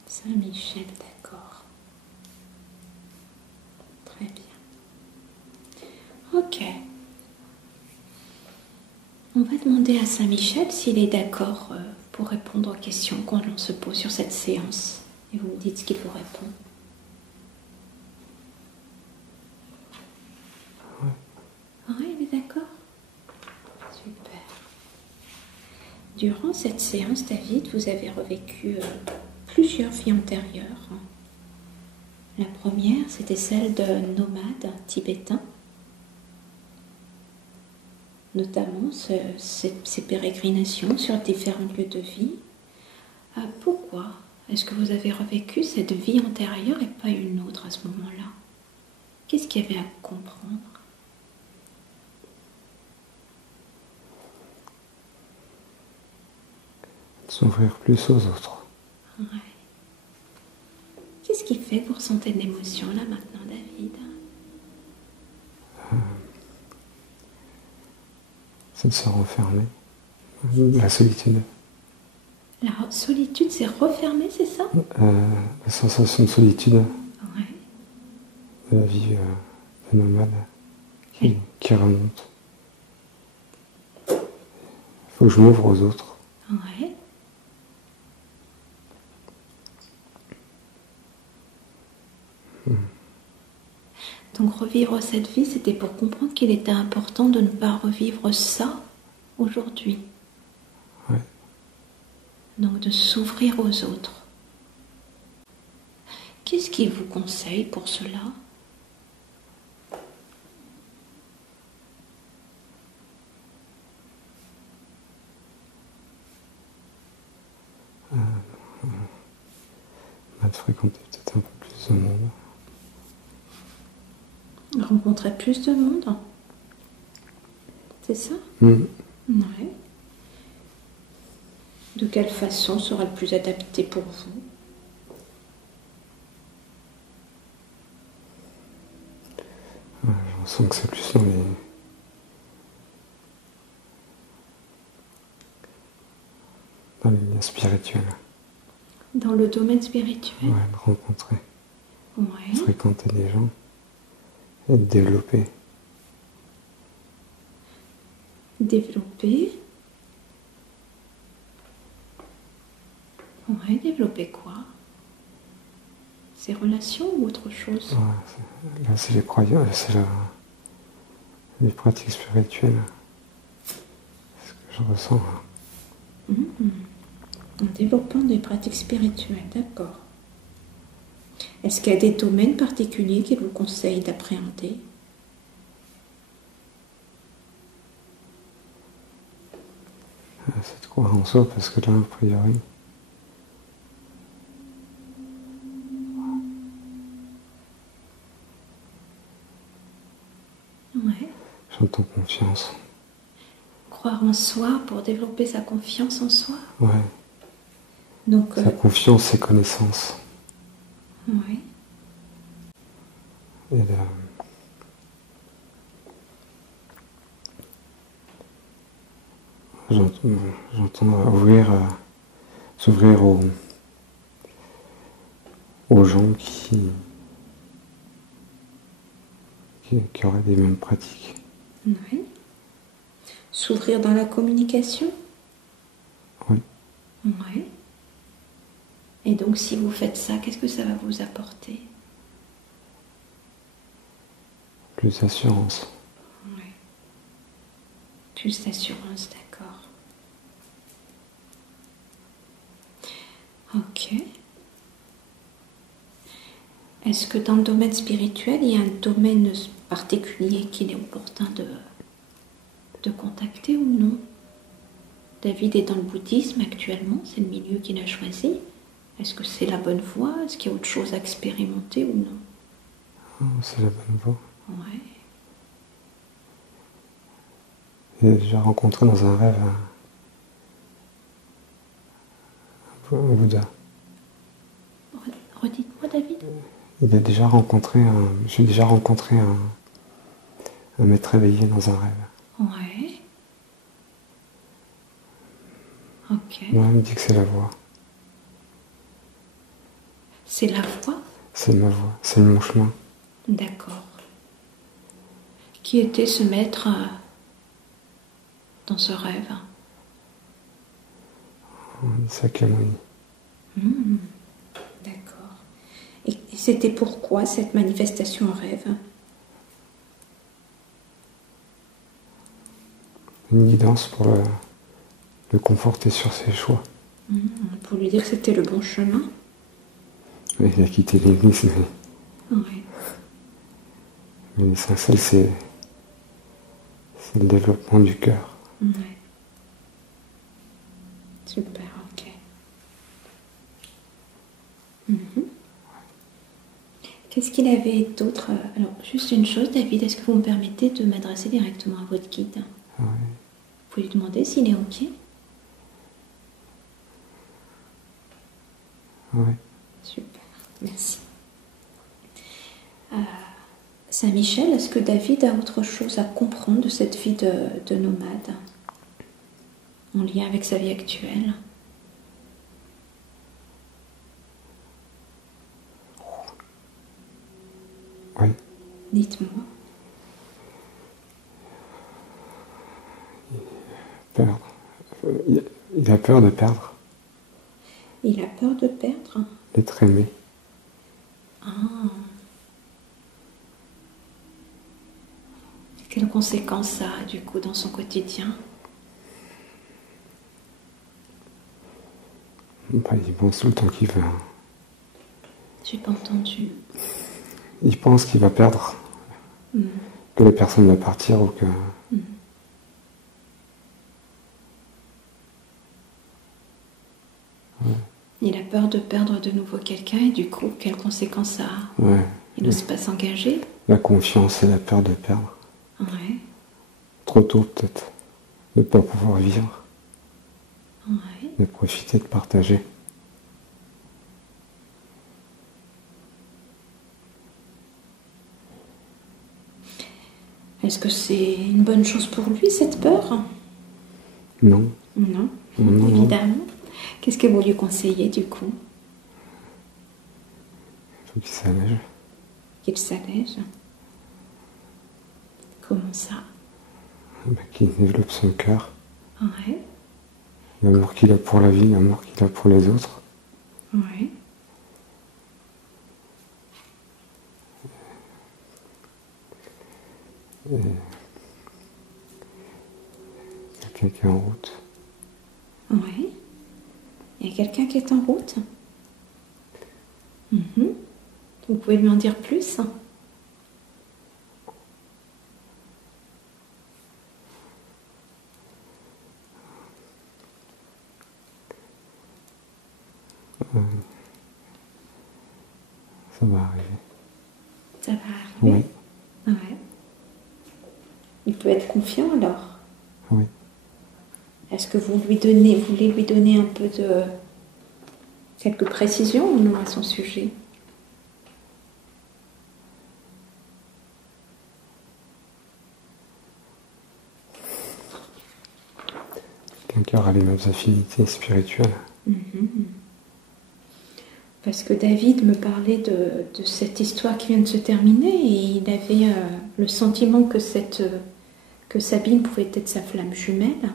Saint-Michel, d'accord. Très bien. Ok. On va demander à Saint-Michel s'il est d'accord pour répondre aux questions qu'on se pose sur cette séance. Et vous me dites ce qu'il vous répond. Oui, il est d'accord. Super. Durant cette séance, David, vous avez revécu plusieurs vies antérieures. La première, c'était celle de nomade tibétain. Notamment ces pérégrinations sur différents lieux de vie. Pourquoi est-ce que vous avez revécu cette vie antérieure et pas une autre à ce moment-là? Qu'est-ce qu'il y avait à comprendre? S'ouvrir plus aux autres. Ouais. Qu'est-ce qui fait que vous ressentez de l'émotion là maintenant, David? C'est de se refermer. La solitude. La solitude s'est refermée, c'est ça? La sensation de solitude. Ouais. De la vie de nomade qui remonte. Il faut que je m'ouvre aux autres. Ouais. Donc revivre cette vie, c'était pour comprendre qu'il était important de ne pas revivre ça aujourd'hui. Ouais. Donc de s'ouvrir aux autres. Qu'est-ce qu'il vous conseille pour cela? De fréquenter peut-être un peu plus de monde. Rencontrer plus de monde? C'est ça? Ouais. De quelle façon sera le plus adapté pour vous? Je ressens que c'est plus dans les liens spirituels. Dans le domaine spirituel? Ouais, de rencontrer, Ouais. fréquenter des gens et de développer. Développer? Ouais, développer quoi? Ces relations ou autre chose? Ouais, là, c'est les croyances, c'est les pratiques spirituelles. C'est ce que je ressens. En développant des pratiques spirituelles, d'accord. Est-ce qu'il y a des domaines particuliers qu'il vous conseille d'appréhender? C'est de croire en soi, parce que là, a priori, Ouais. j'entends confiance. Croire en soi pour développer sa confiance en soi? Ouais. Donc, Sa confiance, ses connaissances. ouais. Et j'entends s'ouvrir aux gens qui auraient des mêmes pratiques. Ouais. S'ouvrir dans la communication? Oui. Ouais. Et donc, si vous faites ça, qu'est-ce que ça va vous apporter? Plus d'assurance. Ouais. Plus d'assurance, d'accord. Ok. Est-ce que dans le domaine spirituel, il y a un domaine particulier qu'il est opportun de contacter ou non? David est dans le bouddhisme actuellement, c'est le milieu qu'il a choisi. Est-ce que c'est la bonne voie? Est-ce qu'il y a autre chose à expérimenter ou non? C'est la bonne voie. Ouais. J'ai déjà rencontré dans un rêve un Bouddha. Redites-moi, David. J'ai déjà rencontré un maître éveillé dans un rêve. Ouais. Ok. Moi, il me dit que c'est la voie. C'est la voie? C'est ma voie, c'est mon chemin. D'accord. Qui était ce maître dans ce rêve? Sakyamuni. D'accord. Et c'était pourquoi cette manifestation en rêve? Une guidance pour le conforter sur ses choix. Pour lui dire que c'était le bon chemin? Il a quitté l'église, Ouais. mais l'essentiel, c'est le développement du cœur. Ouais. Super, ok. Qu'est-ce qu'il avait d'autre? Alors, juste une chose, David, est-ce que vous me permettez de m'adresser directement à votre guide? Ouais. Vous pouvez lui demander s'il est ok? Ouais. Super, merci. Saint-Michel, est-ce que David a autre chose à comprendre de cette vie de nomade en lien avec sa vie actuelle? Oui. Dites-moi. Perdre. Il a peur de perdre. Il a peur de perdre? D'être aimé. Ah. Quelles conséquences ça a du coup dans son quotidien? Il pense tout le temps qu'il veut. J'ai pas entendu. Il pense qu'il va perdre, que la personne va partir ou que... Ouais. Il a peur de perdre de nouveau quelqu'un et du coup, quelles conséquences ça a? Ouais. Il n'ose pas s'engager. La confiance et la peur de perdre. Ouais. Trop tôt peut-être, de ne pas pouvoir vivre. Ouais. De profiter, de partager. Est-ce que c'est une bonne chose pour lui, cette peur? Non. Non, Non, évidemment. non. Qu'est-ce que vous lui conseillez du coup? Il faut qu'il s'allège. Qu'il s'allège? Comment ça? Qu'il développe son cœur. Ouais. L'amour qu'il a pour la vie, l'amour qu'il a pour les autres. Ouais. Et quelqu'un qui est en route. Ouais. Il y a quelqu'un qui est en route? Vous pouvez lui en dire plus? Ça va arriver. Ça va arriver? Oui. Ouais. Il peut être confiant alors? Oui. Est-ce que vous voulez lui donner un peu de quelques précisions ou non à son sujet? Quelqu'un qui aura les mêmes affinités spirituelles. Parce que David me parlait de cette histoire qui vient de se terminer et il avait le sentiment que Sabine pouvait être sa flamme jumelle.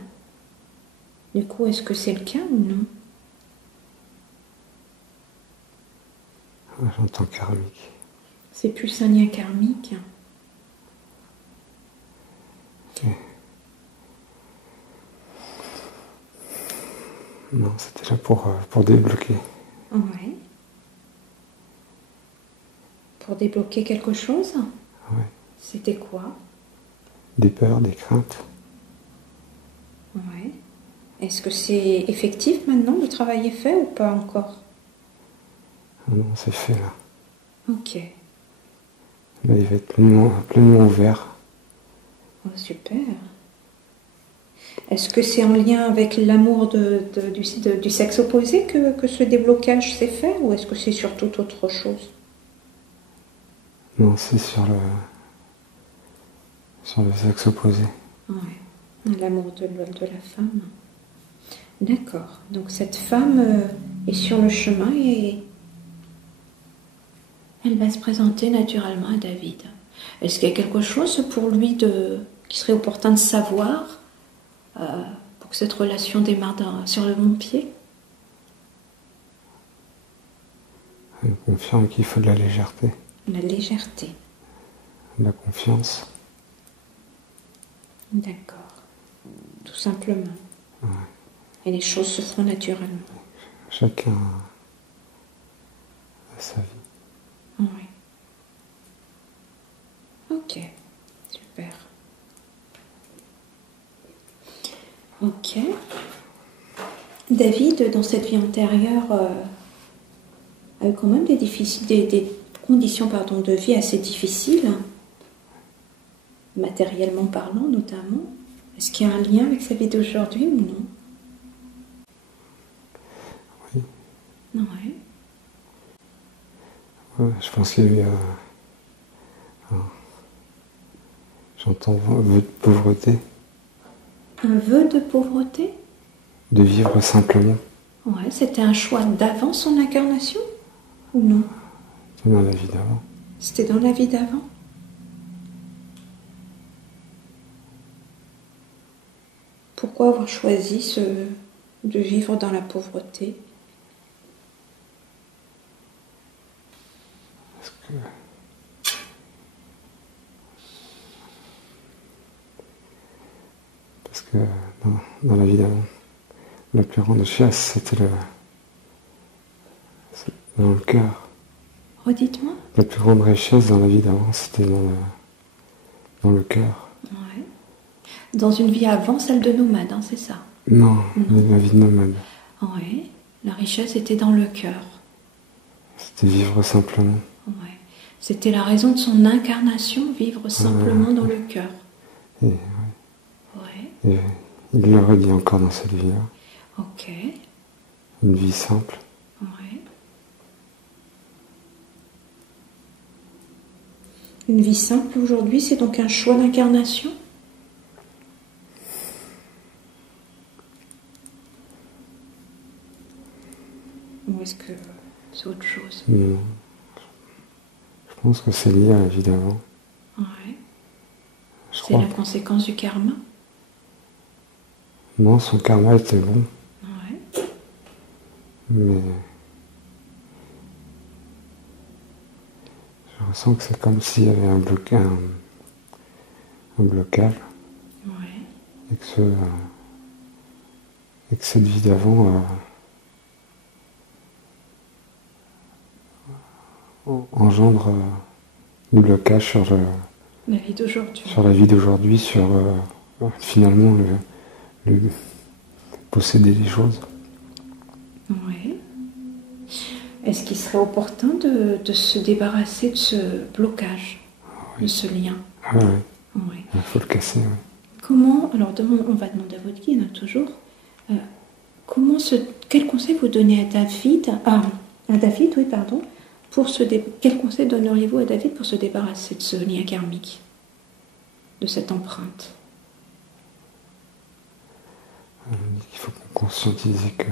Du coup, est-ce que c'est le cas ou non? J'entends karmique. C'est plus un lien karmique. Okay. Non, c'était là pour débloquer. Ouais. Pour débloquer quelque chose? Ouais. C'était quoi? Des peurs, des craintes. Ouais. Est-ce que c'est effectif maintenant? Le travail est fait ou pas encore? Ah non, c'est fait là. Ok. Là, il va être pleinement ouvert. Oh, super. Est-ce que c'est en lien avec l'amour du sexe opposé que ce déblocage s'est fait ou est-ce que c'est sur toute autre chose? Non, c'est sur le sexe opposé. Ouais. L'amour de la femme. D'accord. Donc cette femme est sur le chemin et elle va se présenter naturellement à David. Est-ce qu'il y a quelque chose pour lui qui serait opportun de savoir pour que cette relation démarre sur le bon pied? Elle confirme qu'il faut de la légèreté. La légèreté. De la confiance. D'accord. Tout simplement. Ouais. Et les choses se feront naturellement. Chacun a sa vie. Oui. Ok. Super. Ok. David, dans cette vie antérieure, a eu quand même des conditions de vie assez difficiles, matériellement parlant notamment. Est-ce qu'il y a un lien avec sa vie d'aujourd'hui ou non? Oui. Ouais. Ouais, je pense qu'il y a eu j'entends un vœu de pauvreté. Un vœu de pauvreté? De vivre simplement. Ouais, c'était un choix d'avant son incarnation ou non? C'était dans la vie d'avant. C'était dans la vie d'avant? Pourquoi avoir choisi de vivre dans la pauvreté? Parce que dans la vie d'avant, la plus grande chasse, c'était dans le cœur. Redites-moi. La plus grande richesse dans la vie d'avant, c'était dans le cœur. Ouais. Dans une vie avant celle de nomade, hein, c'est ça? Non, la vie de nomade. Oui. La richesse était dans le cœur. C'était vivre simplement. Ouais. C'était la raison de son incarnation, vivre simplement dans le cœur. Et, Ouais. et il le redit encore dans cette vie-là. Ok. Une vie simple. Ouais. Une vie simple aujourd'hui, c'est donc un choix d'incarnation? Ou est-ce que c'est autre chose? Non. Je pense que c'est lié à la vie d'avant. Ouais. C'est la conséquence du karma? Non, son karma était bon. Ouais. Mais je ressens que c'est comme s'il y avait un blocage. Ouais. Et que cette vie d'avant engendre du blocage sur la vie d'aujourd'hui. Sur la vie d'aujourd'hui, sur finalement le posséder les choses. Oui. Est-ce qu'il serait opportun de se débarrasser de ce blocage, de ce lien? Ah oui. Oui. Il faut le casser, oui. Comment, alors on va demander à votre guide, hein, toujours, quel conseil vous donnez à David, oui, pardon, quel conseil donneriez-vous à David pour se débarrasser de ce lien karmique, de cette empreinte? Il faut conscientiser que...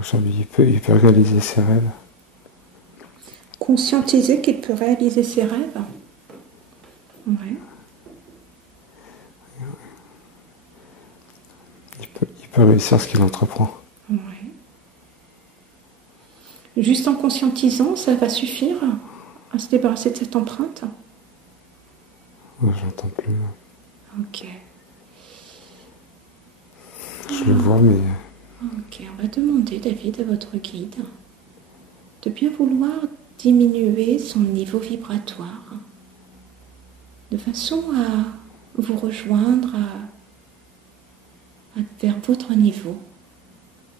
Aujourd'hui, il peut réaliser ses rêves. Conscientiser qu'il peut réaliser ses rêves. Oui. Il peut réussir ce qu'il entreprend. Oui. Juste en conscientisant, ça va suffire à se débarrasser de cette empreinte? Moi, j'entends plus. Ok. Je le vois, mais... Ok, on va demander, David, à votre guide de bien vouloir diminuer son niveau vibratoire de façon à vous rejoindre vers votre niveau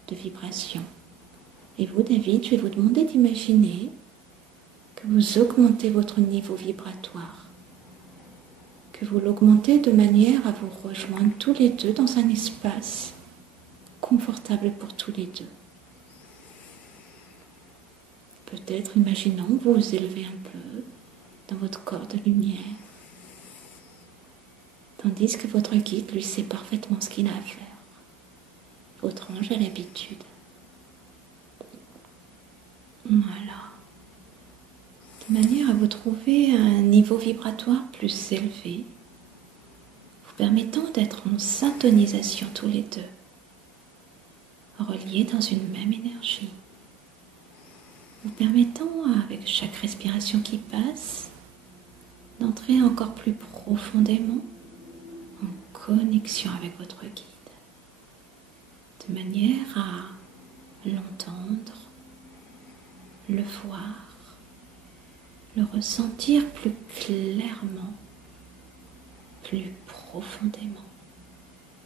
de vibration. Et vous, David, je vais vous demander d'imaginer que vous augmentez votre niveau vibratoire, que vous l'augmentez de manière à vous rejoindre tous les deux dans un espace confortable pour tous les deux. Peut-être, imaginons, vous vous élevez un peu dans votre corps de lumière, tandis que votre guide, lui, sait parfaitement ce qu'il a à faire. Votre ange a l'habitude. Voilà. De manière à vous trouver à un niveau vibratoire plus élevé, vous permettant d'être en syntonisation tous les deux, reliés dans une même énergie, vous permettant, avec chaque respiration qui passe, d'entrer encore plus profondément en connexion avec votre guide, de manière à l'entendre, le voir, le ressentir plus clairement, plus profondément,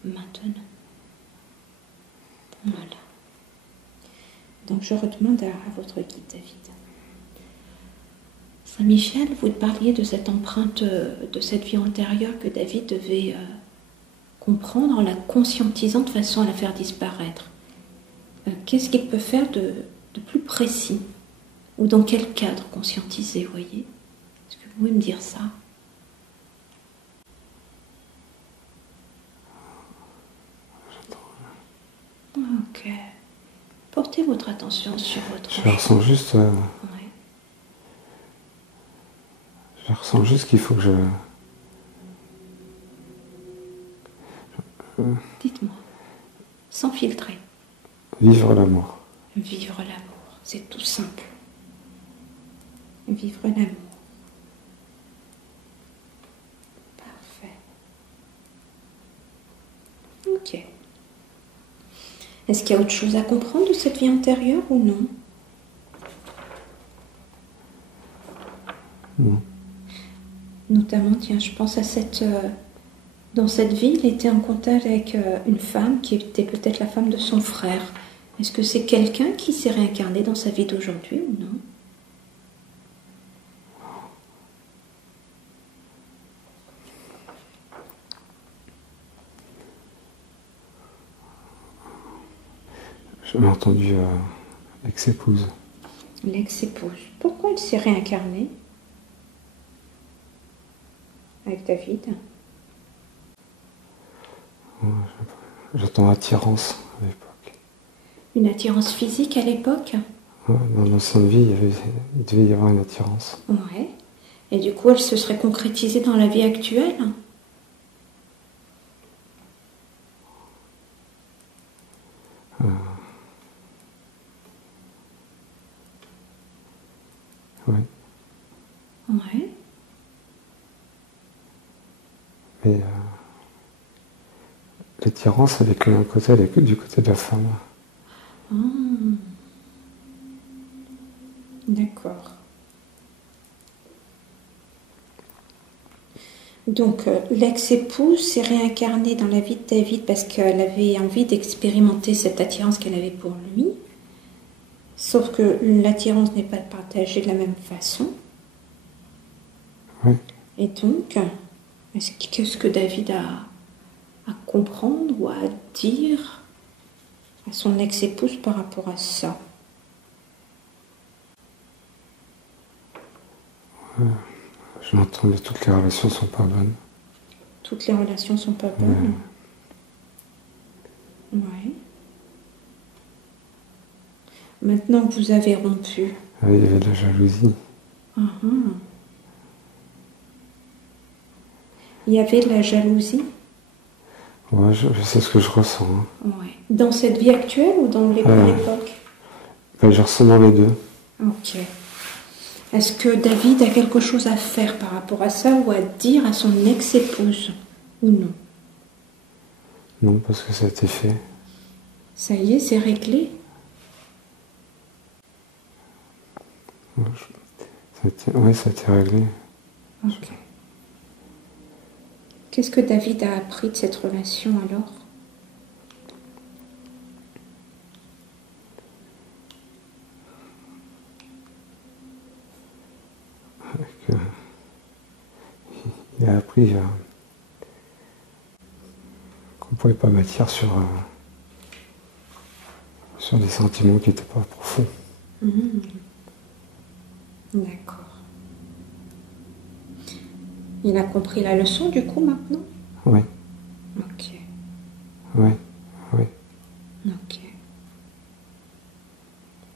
maintenant. Voilà. Donc je redemande à votre guide, David. Saint-Michel, vous parliez de cette empreinte, de cette vie antérieure que David devait comprendre en la conscientisant de façon à la faire disparaître. Qu'est-ce qu'il peut faire de plus précis? Ou dans quel cadre conscientiser, voyez? Est-ce que vous pouvez me dire ça? Ok. Portez votre attention sur votre... Je ressens juste... Ouais. Je ressens juste qu'il faut que je... Dites-moi, sans filtrer. Vivre l'amour. Vivre l'amour, c'est tout simple. Vivre l'amour. Ok. Est-ce qu'il y a autre chose à comprendre de cette vie antérieure ou non? Non. Notamment, tiens, je pense à dans cette vie, il était en contact avec une femme qui était peut-être la femme de son frère. Est-ce que c'est quelqu'un qui s'est réincarné dans sa vie d'aujourd'hui ou non? J'avais entendu ex-épouse. L'ex-épouse. Pourquoi elle s'est réincarnée avec David? J'attends attirance à l'époque. Une attirance physique à l'époque? Dans l'ancienne vie, il devait y avoir une attirance. Ouais. Et du coup, elle se serait concrétisée dans la vie actuelle? Oui. Ouais. Mais l'attirance, elle est que d'un côté, elle est que du côté de la femme. Ah. D'accord. Donc, l'ex-épouse s'est réincarnée dans la vie de David parce qu'elle avait envie d'expérimenter cette attirance qu'elle avait pour lui. Sauf que l'attirance n'est pas partagée de la même façon. Oui. Et donc, qu'est-ce que David a à comprendre ou à dire à son ex-épouse par rapport à ça? Je l'entends, mais toutes les relations sont pas bonnes. Toutes les relations sont pas bonnes. Ouais. Maintenant que vous avez rompu. Il y avait de la jalousie. Il y avait de la jalousie? Ouais, je sais ce que je ressens. Hein. Ouais. Dans cette vie actuelle ou dans l'époque? Je ressens dans les deux. Ok. Est-ce que David a quelque chose à faire par rapport à ça ou à dire à son ex-épouse ou non? Non, parce que ça a été fait. Ça y est, c'est réglé? Oui, ça a été réglé. Ok. Qu'est-ce que David a appris de cette relation alors? Il a appris qu'on ne pouvait pas bâtir sur des sentiments qui n'étaient pas profonds. D'accord. Il a compris la leçon du coup maintenant? Oui. Ok. Oui, oui. Ok.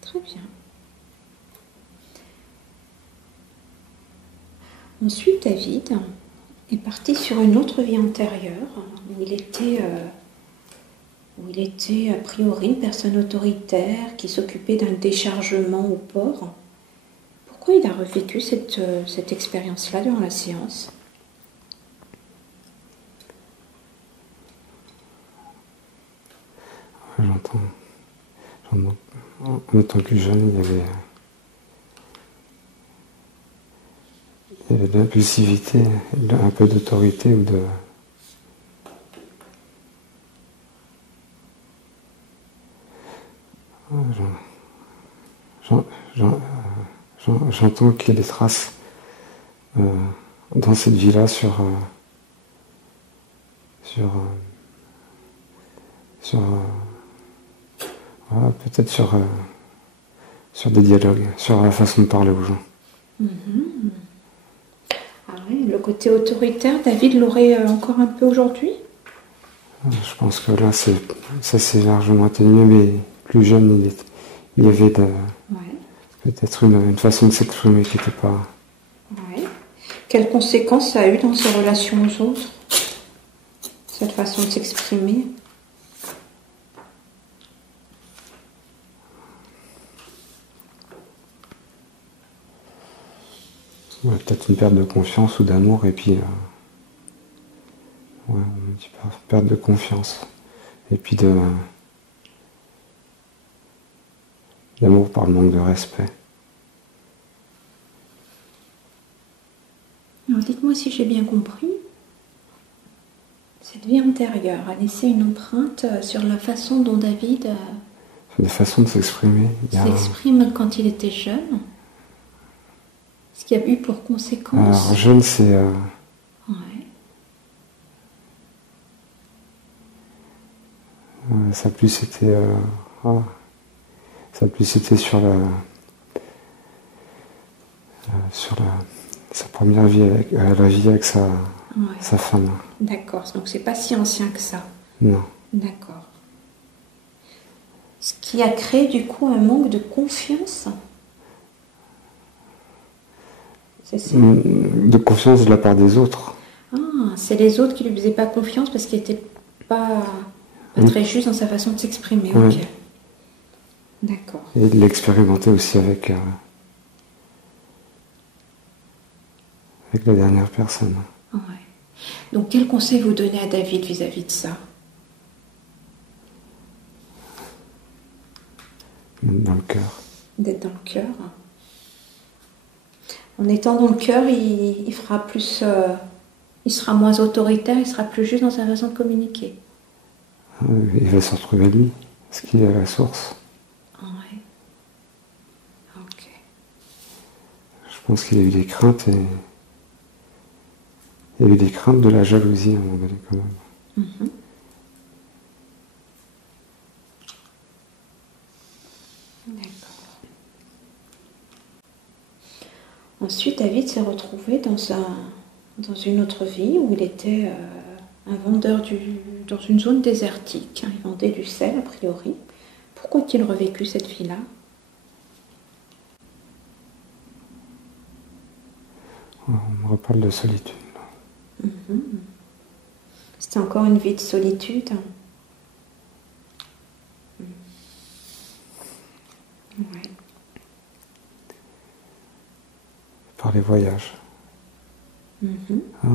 Très bien. Ensuite, David est parti sur une autre vie antérieure où il était a priori une personne autoritaire qui s'occupait d'un déchargement au port. Pourquoi il a revécu cette expérience-là durant la séance? J'entends. En étant plus jeune, il y avait de l'impulsivité, un peu d'autorité ou de... J'entends qu'il y a des traces dans cette vie-là peut-être sur des dialogues, sur la façon de parler aux gens. Ah oui, le côté autoritaire, David l'aurait encore un peu aujourd'hui? Je pense que là, ça s'est largement atténué, mais plus jeune, il y avait peut-être une façon de s'exprimer qui n'était pas... Ouais. Quelles conséquences ça a eu dans ses relations aux autres, cette façon de s'exprimer? Ouais, peut-être une perte de confiance ou d'amour, et puis... on dit pas perte de confiance. Et puis d'amour par le manque de respect. Alors dites-moi si j'ai bien compris. Cette vie antérieure a laissé une empreinte sur la façon dont David Des façons de s'exprimer. s'exprime quand il était jeune. Ce qui a eu pour conséquence... Alors jeune, c'est... Ouais. Ça a plus été... ça a plus été sur sa première vie avec... la vie avec sa femme. D'accord, donc c'est pas si ancien que ça. Non. D'accord. Ce qui a créé du coup un manque de confiance. C'est ça? De confiance de la part des autres. Ah, c'est les autres qui lui faisaient pas confiance parce qu'il était pas très juste dans sa façon de s'exprimer. Oui. Ok. D'accord. Et de l'expérimenter aussi avec la dernière personne. Ouais. Donc quel conseil vous donnez à David vis-à-vis de ça? Dans le cœur. D'être dans le cœur. En étant dans le cœur, il fera plus... il sera moins autoritaire, il sera plus juste dans sa façon de communiquer. Il va se retrouver lui, parce qu'il est à la source. Ouais. Ok. Je pense qu'il a eu des craintes et... Il y a eu des craintes de la jalousie à un moment donné quand même. Mm-hmm. D'accord. Ensuite, David s'est retrouvé dans une autre vie où il était un vendeur dans une zone désertique. Il vendait du sel, a priori. Pourquoi a-t-il revécu cette vie-là? On me reparle de solitude. Mm-hmm. C'était encore une vie de solitude. Ouais. Par les voyages. Mm-hmm. Oh.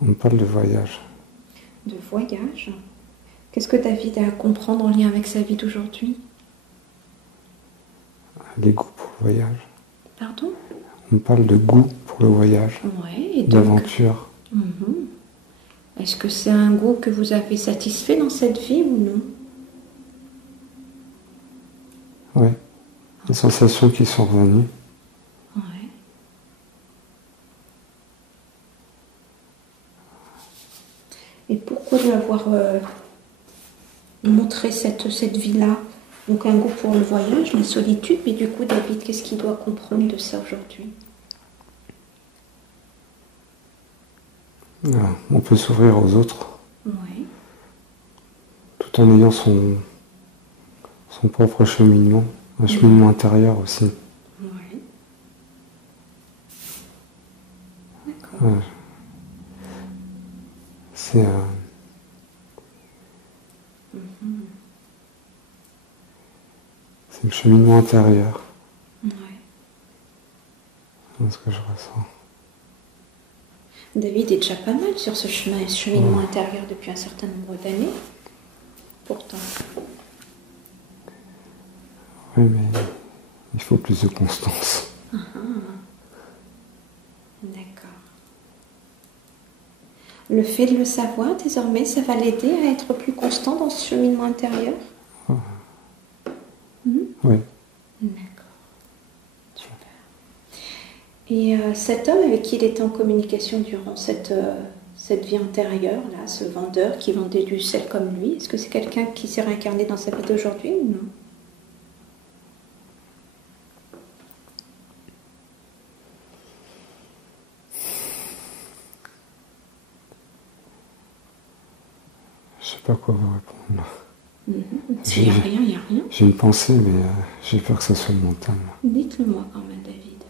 On me parle de voyage. De voyage? Qu'est-ce que David a à comprendre en lien avec sa vie d'aujourd'hui? Les goûts pour le voyage. Pardon? On me parle de goût pour le voyage. Ouais, et donc... D'aventure. Mm-hmm. Est-ce que c'est un goût que vous avez satisfait dans cette vie ou non? Oui. Les sensations qui sont revenues. Ouais. Et pourquoi lui avoir montré cette vie-là? Donc un goût pour le voyage, la solitude, mais du coup David, qu'est-ce qu'il doit comprendre de ça aujourd'hui? On peut s'ouvrir aux autres. Ouais. Tout en ayant son propre cheminement. Un cheminement intérieur aussi. Ouais. D'accord. Ouais. C'est le cheminement intérieur. Ouais. C'est ce que je ressens. David est déjà pas mal sur ce cheminement intérieur depuis un certain nombre d'années. Pourtant. Oui, mais il faut plus de constance. D'accord. Le fait de le savoir, désormais, ça va l'aider à être plus constant dans ce cheminement intérieur? Oui. D'accord. Super. Et cet homme avec qui il était en communication durant cette vie antérieure, là, ce vendeur qui vendait du sel comme lui, est-ce que c'est quelqu'un qui s'est réincarné dans sa vie d'aujourd'hui ou non? Je sais pas quoi vous répondre. Il n'y a rien, il n'y a rien. J'ai une pensée, mais j'ai peur que ça soit le mental. Dites-le-moi quand même, David.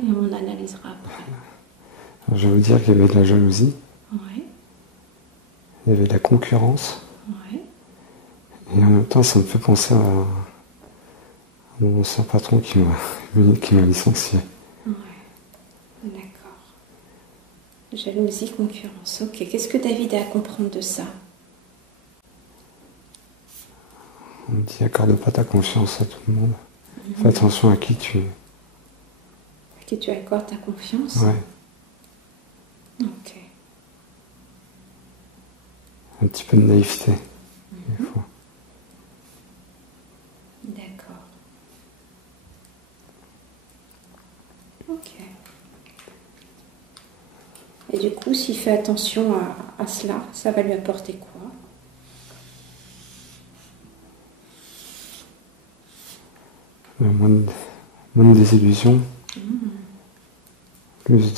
Et on analysera après. Alors, je veux dire qu'il y avait de la jalousie. Ouais. Il y avait de la concurrence. Ouais. Et en même temps, ça me fait penser à mon ancien patron qui m'a licencié. Ouais. D'accord. Jalousie, concurrence. Ok, qu'est-ce que David a à comprendre de ça? On dit accorde pas ta confiance à tout le monde. Fais attention à qui tu accordes ta confiance. Ouais. Ok. Un petit peu de naïveté. Il faut. D'accord. Ok. Et du coup, s'il fait attention à cela, ça va lui apporter quoi? Moins de désillusion, plus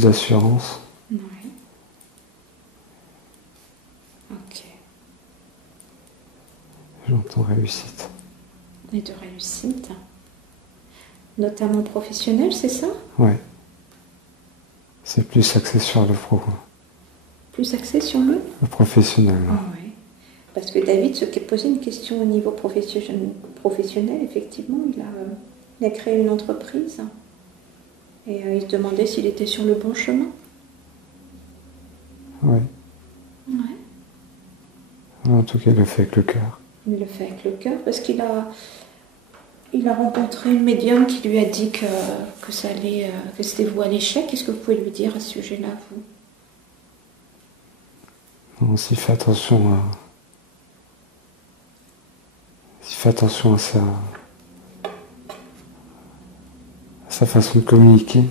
d'assurance. Oui. Ok. J'entends réussite. Et de réussite, notamment professionnelle, c'est ça? Ouais. C'est plus axé sur le pro. Plus axé sur le professionnel. Ah, oui. Parce que David se posait une question au niveau professionnel, effectivement, il a créé une entreprise et il se demandait s'il était sur le bon chemin. Oui. Ouais. En tout cas, il le fait avec le cœur. Il le fait avec le cœur parce qu'il a rencontré une médium qui lui a dit que c'était voué à l'échec. Qu'est-ce que vous pouvez lui dire à ce sujet-là, vous? On s'y fait attention à... fait attention à sa façon de communiquer.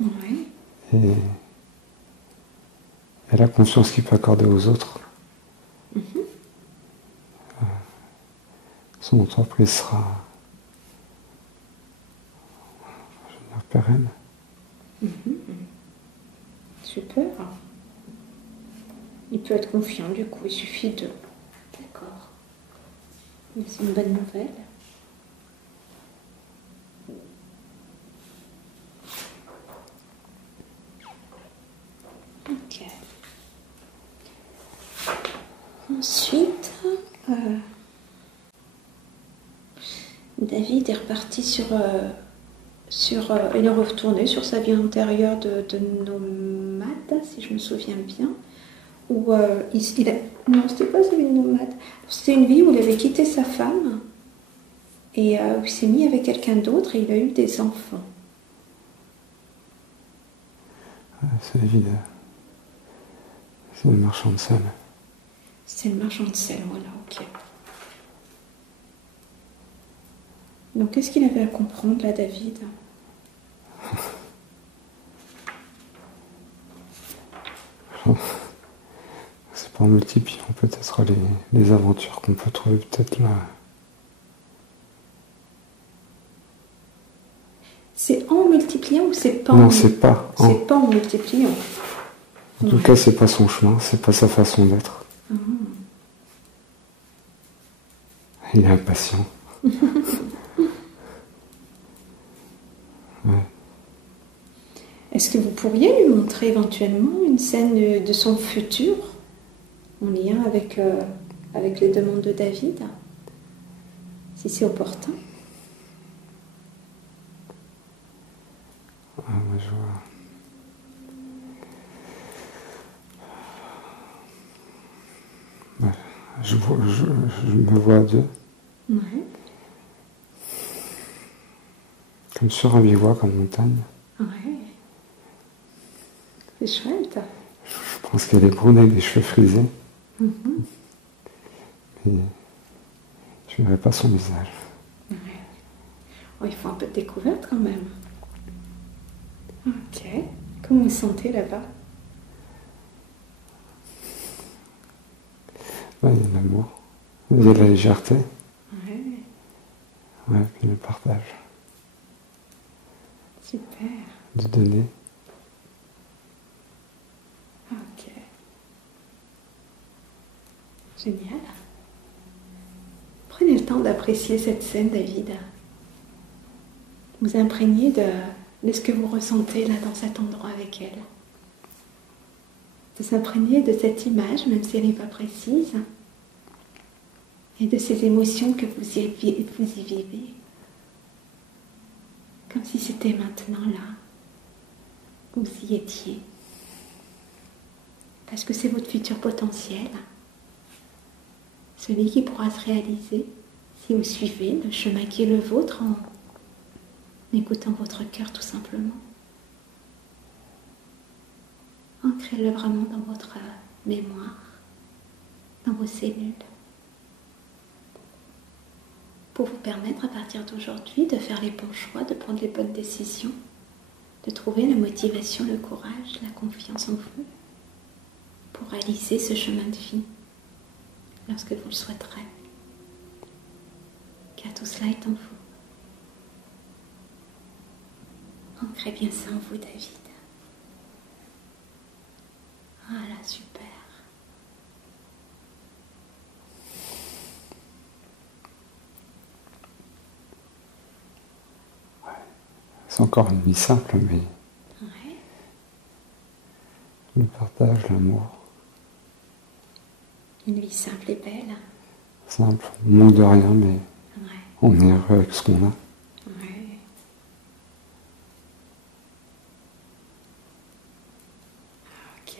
Oui. Et la confiance qu'il peut accorder aux autres. Son entreprise sera pérenne. Super. Il peut être confiant, du coup, il suffit de... D'accord. C'est une bonne nouvelle. Ok. Ensuite, David est reparti il est retourné sur sa vie antérieure de nomade, si je me souviens bien. Où non, c'était pas sa vie de nomade. C'était une vie où il avait quitté sa femme et où il s'est mis avec quelqu'un d'autre et il a eu des enfants. C'est la vie de... C'est le marchand de sel. C'est le marchand de sel, voilà, ok. Donc, qu'est-ce qu'il avait à comprendre, là, David? C'est pas en multipliant peut-être les aventures qu'on peut trouver peut-être là. C'est en multipliant ou c'est pas Non, c'est pas. C'est pas en multipliant. En tout cas, c'est pas son chemin, c'est pas sa façon d'être. Il est impatient. Ouais. Est-ce que vous pourriez lui montrer éventuellement une scène de son futur en lien avec les demandes de David, si c'est opportun? Moi, je vois. Je me vois à deux. Ouais. Comme sur un bivouac en montagne. Ouais. C'est chouette. Je pense qu'elle est brune avec des cheveux frisés. Mais je ne verrai pas son visage. Ouais. Oh, il faut un peu de découverte quand même. Ok. Comment vous sentez là-bas? Là, il y a de l'amour. Il y a de la légèreté. Ouais. Ouais, puis le partage. Super. De donner. Ok. Génial. Prenez le temps d'apprécier cette scène, David. Vous imprégnez de ce que vous ressentez là dans cet endroit avec elle. De s'imprégner de cette image, même si elle n'est pas précise, et de ces émotions que vous y vivez. Comme si c'était maintenant là. Vous y étiez. Parce que c'est votre futur potentiel. Celui qui pourra se réaliser si vous suivez le chemin qui est le vôtre en écoutant votre cœur tout simplement. Ancrez-le vraiment dans votre mémoire, dans vos cellules, pour vous permettre à partir d'aujourd'hui de faire les bons choix, de prendre les bonnes décisions, de trouver la motivation, le courage, la confiance en vous, pour réaliser ce chemin de vie lorsque vous le souhaiterez. Car tout cela est en vous. Ancrez bien ça en vous, David. Voilà, super. C'est encore une vie simple, mais Ouais. le partage, l'amour, Une vie simple et belle. simple, on manque de rien, mais Ouais. on est heureux avec ce qu'on a. Ouais. Ok.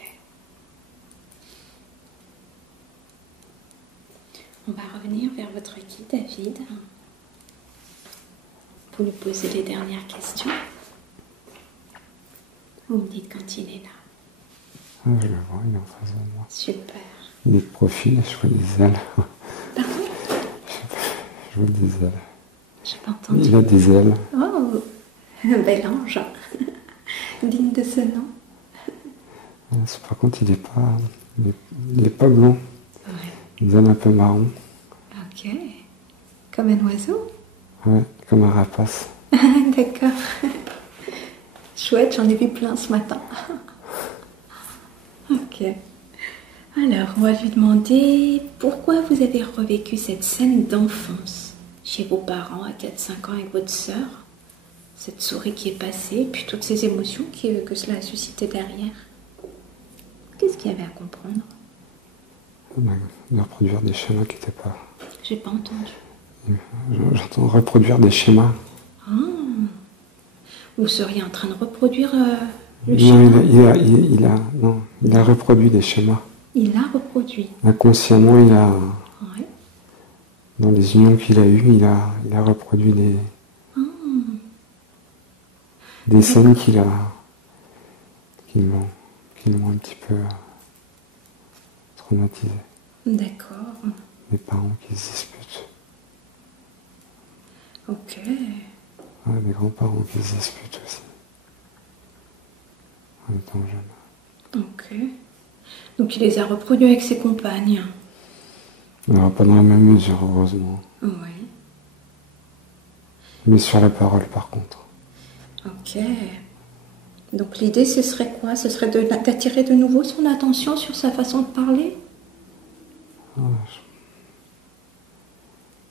On va revenir vers votre guide, David. Vous nous posez les dernières questions. Vous me dites quand il est là. Ah, je le vois, il est en face de moi. Super. Il est de profil, je vois des ailes. Pardon ? Je vois des ailes. J'ai pas entendu. Il a des ailes. Oh, un bel ange. Digne de ce nom. Par contre, il est pas blanc. Ouais. Des ailes un peu marron. Ok. Comme un oiseau. Ouais, comme un rapace. D'accord. Chouette, j'en ai vu plein ce matin. Ok. Alors, on va lui demander pourquoi vous avez revécu cette scène d'enfance chez vos parents à 4-5 ans avec votre sœur. Cette souris qui est passée, puis toutes ces émotions que cela a suscité derrière. Qu'est-ce qu'il y avait à comprendre? De reproduire des schémas qui n'étaient pas... J'ai pas entendu. J'entends reproduire des schémas. Ah. Vous seriez en train de reproduire le Non, schéma? il a reproduit des schémas. Il l'a reproduit. Inconsciemment, Ouais. dans les unions qu'il a eues, il a reproduit des scènes qui l'ont un petit peu traumatisé. D'accord. Des parents qui se disputent. Ok. Ouais, des grands-parents qui se disputent aussi. En étant jeunes. Ok. Donc il les a reproduits avec ses compagnes. Alors, pas dans la même mesure, heureusement. Oui. Mais sur la parole, par contre. Ok. Donc l'idée, ce serait quoi? Ce serait d'attirer de nouveau son attention sur sa façon de parler? Ouais,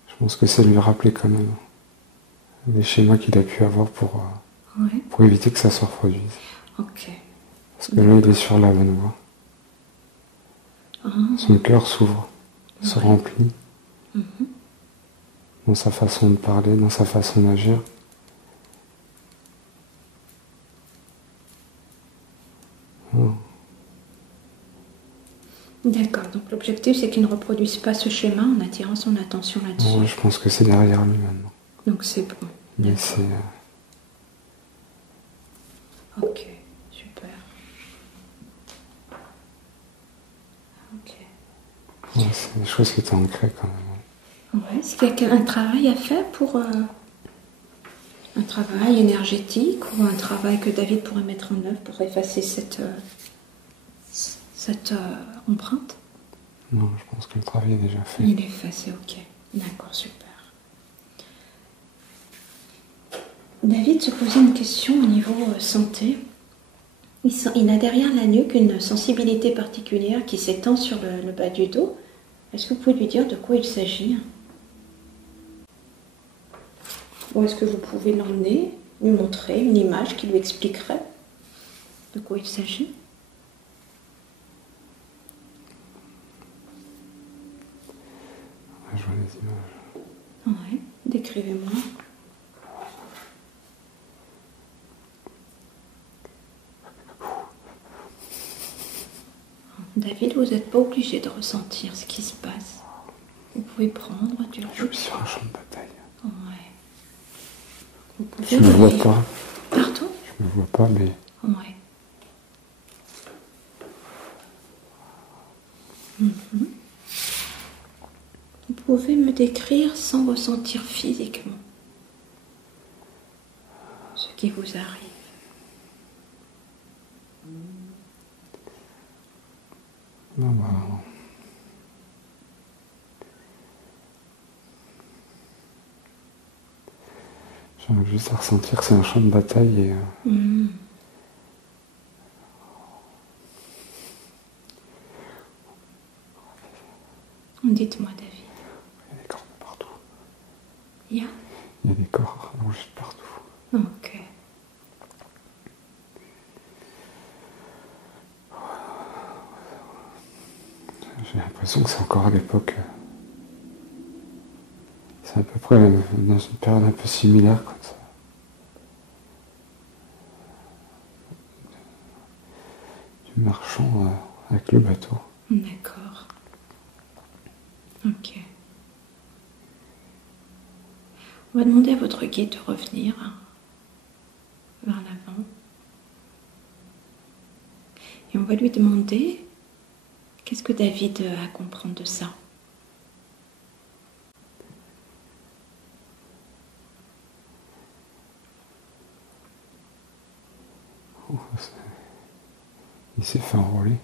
je pense que c'est lui rappeler quand même les schémas qu'il a pu avoir pour éviter que ça se reproduise. Ok. Parce que là, il est sur la bonne voie. Ah. Son cœur s'ouvre, se Ouais. remplit Mhm. dans sa façon de parler, dans sa façon d'agir. Oh. D'accord. Donc l'objectif, c'est qu'il ne reproduise pas ce schéma en attirant son attention là-dessus. Ouais, je pense que c'est derrière lui maintenant. Donc c'est bon. Mais D'accord. c'est... Ok. Super. Ok. ouais, c'est des choses qui étaient ancrées quand même. Ouais. Est-ce qu'il y a un travail à faire pour... un travail énergétique ou un travail que David pourrait mettre en œuvre pour effacer cette empreinte? Non, je pense que le travail est déjà fait. Il est effacé, ok. D'accord, super. David se posait une question au niveau santé. Il a derrière la nuque une sensibilité particulière qui s'étend sur le bas du dos. Est-ce que vous pouvez lui dire de quoi il s'agit? Ou est-ce que vous pouvez l'emmener, lui montrer une image qui lui expliquerait de quoi il s'agit? Ouais, je vois les images. Oui, décrivez-moi. David, vous n'êtes pas obligé de ressentir ce qui se passe. Vous pouvez prendre du Je suis sur un champ de bataille. Ouais. Vous pouvez Je ne me vois pas. Pardon? Je ne me vois pas, mais... Ouais. Mhm. Vous pouvez me décrire sans ressentir physiquement ce qui vous arrive. Non, bah... J'arrive juste à ressentir que c'est un champ de bataille et... Dites-moi, David. Il y a des corps de partout. Il y a des corps allongés de partout. Ok. J'ai l'impression que c'est encore à l'époque... C'est à peu près dans une période un peu similaire comme ça. Du marchand avec le bateau. D'accord. Ok. On va demander à votre guide de revenir vers l'avant. Et on va lui demander qu'est-ce que David a à comprendre de ça. Il s'est fait enrôler.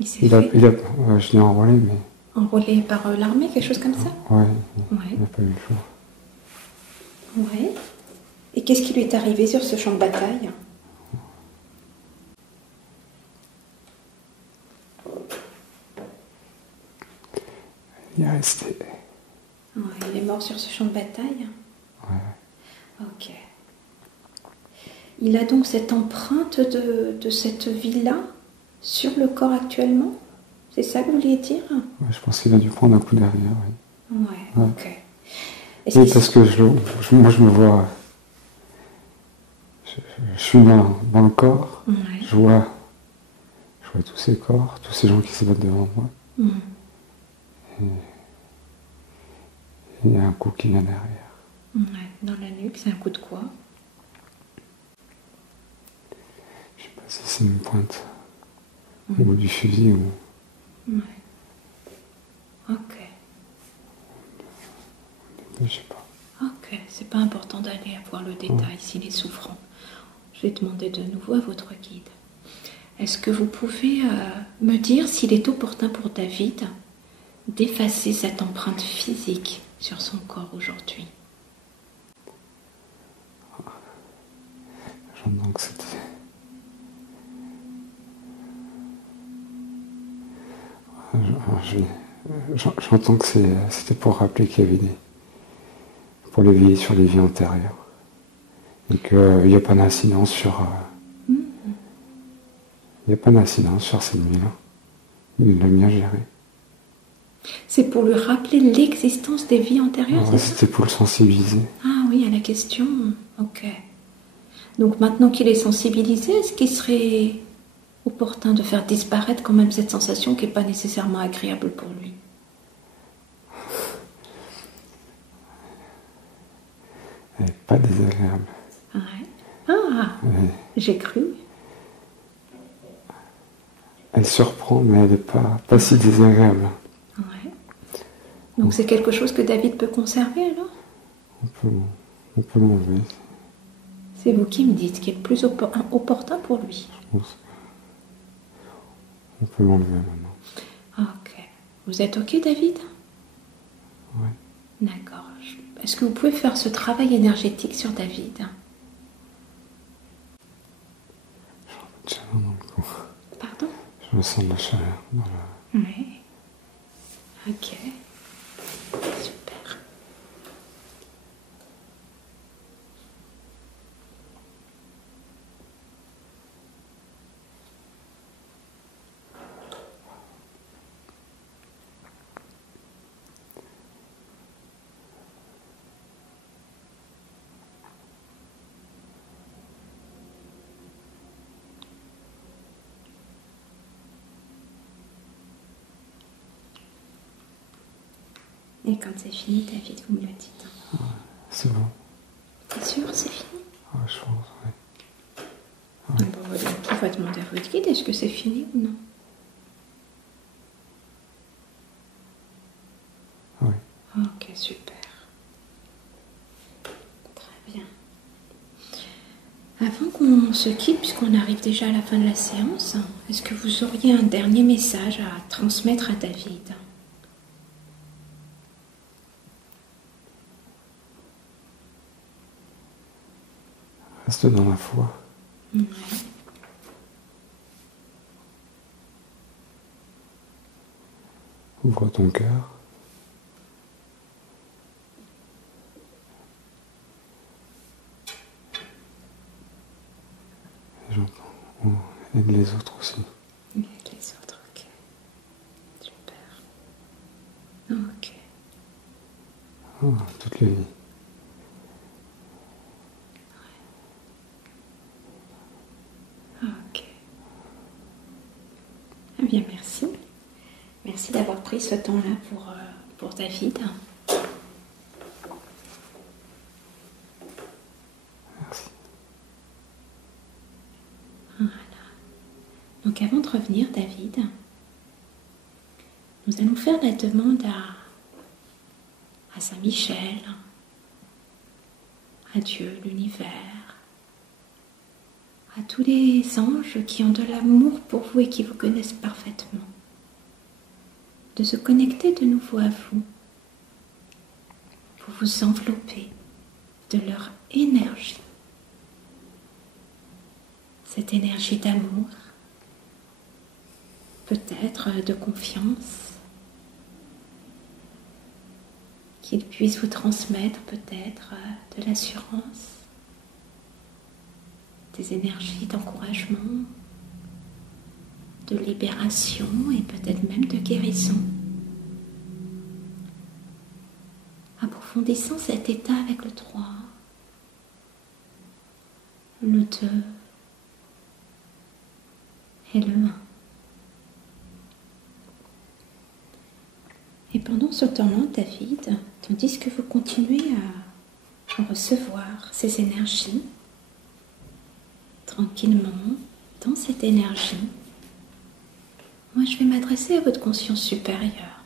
Je l'ai enrôlé, mais... Enrôlé par l'armée, quelque chose comme ça? Ouais, il n'a pas eu le choix. Ouais. Et qu'est-ce qui lui est arrivé sur ce champ de bataille? Il est resté. Ouais, il est mort sur ce champ de bataille? Ouais. Ok. Il a donc cette empreinte de cette vie-là sur le corps actuellement? C'est ça que vous vouliez dire? Ouais, je pense qu'il a dû prendre un coup derrière, oui. Ouais, ok. Oui, parce que moi je me vois... Je suis dans le corps, ouais. je vois tous ces corps, tous ces gens qui se battent devant moi. Et il y a un coup qui vient derrière. Ouais, dans la nuque, c'est un coup de quoi? Je sais pas si c'est une pointe ou du fusil ou... Ouais. Ok. Je sais pas. Ok, c'est pas important d'aller voir le détail s'il est souffrant. Je vais demander de nouveau à votre guide. Est-ce que vous pouvez me dire s'il est opportun pour David d'effacer cette empreinte physique sur son corps aujourd'hui? J'entends que c'était... J'entends que c'était pour rappeler qu'il y avait pour les veiller sur les vies antérieures. Et qu'il n'y a pas d'incidence sur... Il n'y a pas d'incidence sur cette nuit-là. Il l'a bien géré. C'est pour lui rappeler l'existence des vies antérieures, c'est ça? C'était pour le sensibiliser. Ah oui, à la question. Ok. Donc maintenant qu'il est sensibilisé, est-ce qu'il serait opportun de faire disparaître quand même cette sensation qui n'est pas nécessairement agréable pour lui? Elle n'est pas désagréable. Ouais. Ah, j'ai cru. Elle surprend, mais elle n'est pas si désagréable. Ouais. Donc c'est quelque chose que David peut conserver alors? On peut l'enlever. C'est vous qui me dites ce qui est le plus opportun pour lui. Je pense qu'on peut l'enlever maintenant. Ok. Vous êtes ok, David? Oui. D'accord. Est-ce que vous pouvez faire ce travail énergétique sur David? J'ai un peu de chaleur dans le cou. Pardon? Je ressens de la chaleur dans la... Oui. Ok. Super. Et quand c'est fini, David, vous me le dites. C'est bon. T'es sûr, c'est fini? Je pense, oui. Bon, donc, on va demander à votre guide, est-ce que c'est fini ou non? Oui. Ok, super. Très bien. Avant qu'on se quitte, puisqu'on arrive déjà à la fin de la séance, est-ce que vous auriez un dernier message à transmettre à David? Reste dans la foi. Ouais. Ouvre ton cœur. Et j'entends. Aide les autres aussi. Aide les autres, ok. Super. Ok. Toutes les vies. Ok. Eh bien, merci. Merci d'avoir pris ce temps-là pour David. Merci. Voilà. Donc, avant de revenir, David, nous allons faire la demande à Saint-Michel, à Dieu, l'univers, à tous les anges qui ont de l'amour pour vous et qui vous connaissent parfaitement, de se connecter de nouveau à vous, pour vous envelopper de leur énergie. Cette énergie d'amour, peut-être de confiance, qu'ils puissent vous transmettre peut-être de l'assurance, des énergies d'encouragement, de libération et peut-être même de guérison. Approfondissant cet état avec le 3, le 2 et le 1. Et pendant ce temps-là, David, tandis que vous continuez à recevoir ces énergies, tranquillement, dans cette énergie, moi je vais m'adresser à votre conscience supérieure.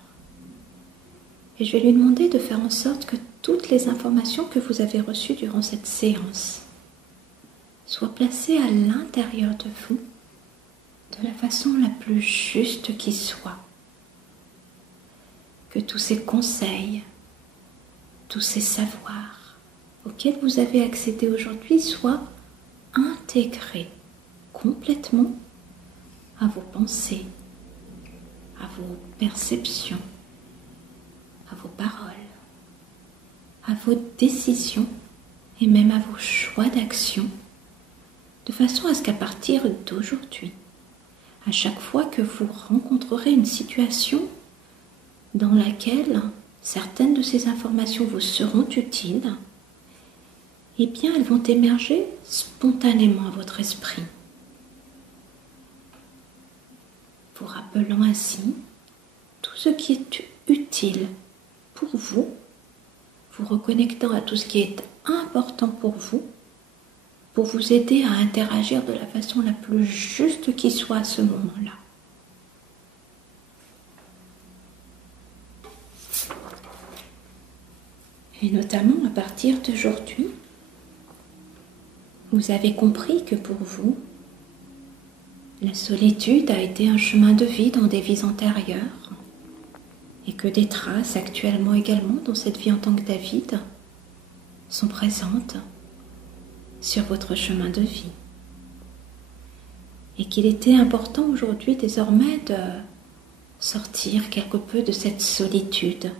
Et je vais lui demander de faire en sorte que toutes les informations que vous avez reçues durant cette séance soient placées à l'intérieur de vous de la façon la plus juste qui soit. Que tous ces conseils, tous ces savoirs auxquels vous avez accédé aujourd'hui soient intégrés complètement à vos pensées, à vos perceptions, à vos paroles, à vos décisions et même à vos choix d'action, de façon à ce qu'à partir d'aujourd'hui, à chaque fois que vous rencontrerez une situation dans laquelle certaines de ces informations vous seront utiles, eh bien elles vont émerger spontanément à votre esprit, vous rappelant ainsi tout ce qui est utile pour vous, vous reconnectant à tout ce qui est important pour vous aider à interagir de la façon la plus juste qui soit à ce moment-là. Et notamment à partir d'aujourd'hui, vous avez compris que pour vous, la solitude a été un chemin de vie dans des vies antérieures et que des traces actuellement également dans cette vie en tant que David sont présentes sur votre chemin de vie. Et qu'il était important aujourd'hui désormais de sortir quelque peu de cette solitude.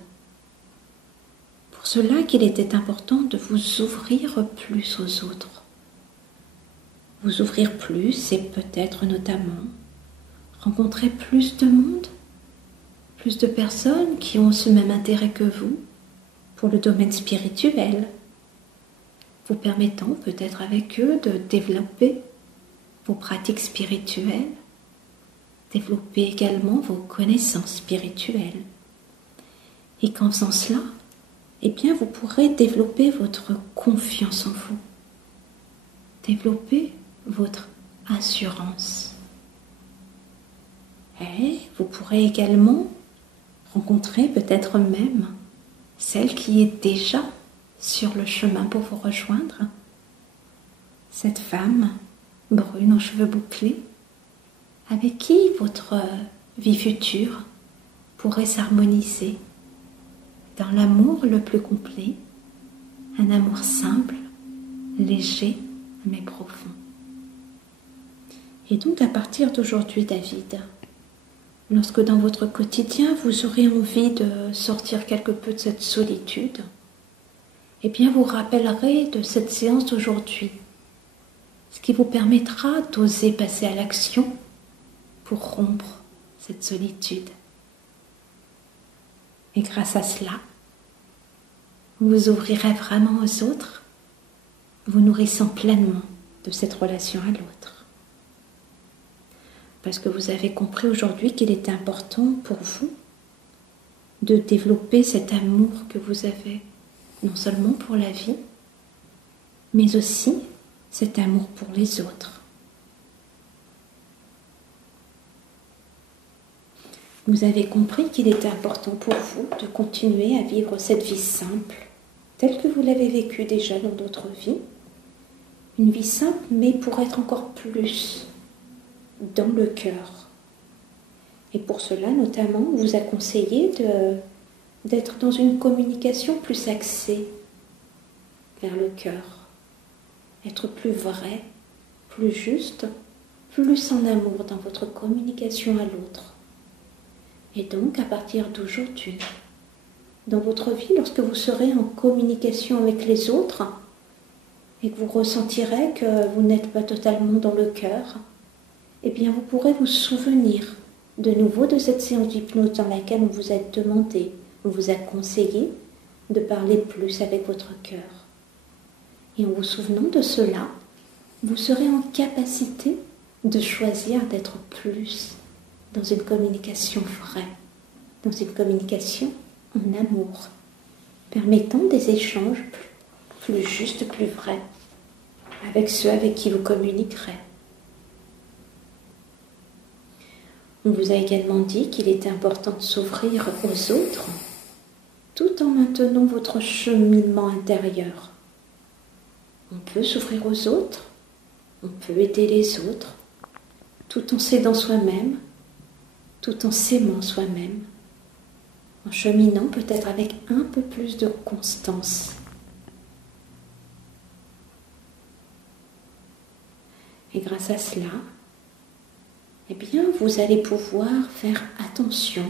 Pour cela qu'il était important de vous ouvrir plus aux autres. Vous ouvrir plus et peut-être notamment rencontrer plus de monde, plus de personnes qui ont ce même intérêt que vous pour le domaine spirituel, vous permettant peut-être avec eux de développer vos pratiques spirituelles, développer également vos connaissances spirituelles. Et qu'en faisant cela, eh bien, vous pourrez développer votre confiance en vous, développer votre assurance. Et vous pourrez également rencontrer peut-être même celle qui est déjà sur le chemin pour vous rejoindre. Cette femme brune aux cheveux bouclés, avec qui votre vie future pourrait s'harmoniser dans l'amour le plus complet, un amour simple, léger mais profond. Et donc à partir d'aujourd'hui, David, lorsque dans votre quotidien vous aurez envie de sortir quelque peu de cette solitude, eh bien vous rappellerez de cette séance d'aujourd'hui, ce qui vous permettra d'oser passer à l'action pour rompre cette solitude. Et grâce à cela, vous vous ouvrirez vraiment aux autres, vous nourrissant pleinement de cette relation à l'autre. Parce que vous avez compris aujourd'hui qu'il était important pour vous de développer cet amour que vous avez, non seulement pour la vie, mais aussi cet amour pour les autres. Vous avez compris qu'il était important pour vous de continuer à vivre cette vie simple, telle que vous l'avez vécue déjà dans d'autres vies. Une vie simple, mais pour être encore plus dans le cœur. Et pour cela, notamment, on vous a conseillé d'être dans une communication plus axée vers le cœur. Être plus vrai, plus juste, plus en amour dans votre communication à l'autre. Et donc, à partir d'aujourd'hui, dans votre vie, lorsque vous serez en communication avec les autres et que vous ressentirez que vous n'êtes pas totalement dans le cœur, eh bien, vous pourrez vous souvenir de nouveau de cette séance d'hypnose dans laquelle on vous a demandé, on vous a conseillé de parler plus avec votre cœur. Et en vous souvenant de cela, vous serez en capacité de choisir d'être plus dans une communication vraie, dans une communication en amour, permettant des échanges plus justes, plus vrais, avec ceux avec qui vous communiquerez. On vous a également dit qu'il était important de s'ouvrir aux autres, tout en maintenant votre cheminement intérieur. On peut s'ouvrir aux autres, on peut aider les autres, tout en s'aidant soi-même, tout en s'aimant soi-même, en cheminant peut-être avec un peu plus de constance. Et grâce à cela, eh bien, vous allez pouvoir faire attention,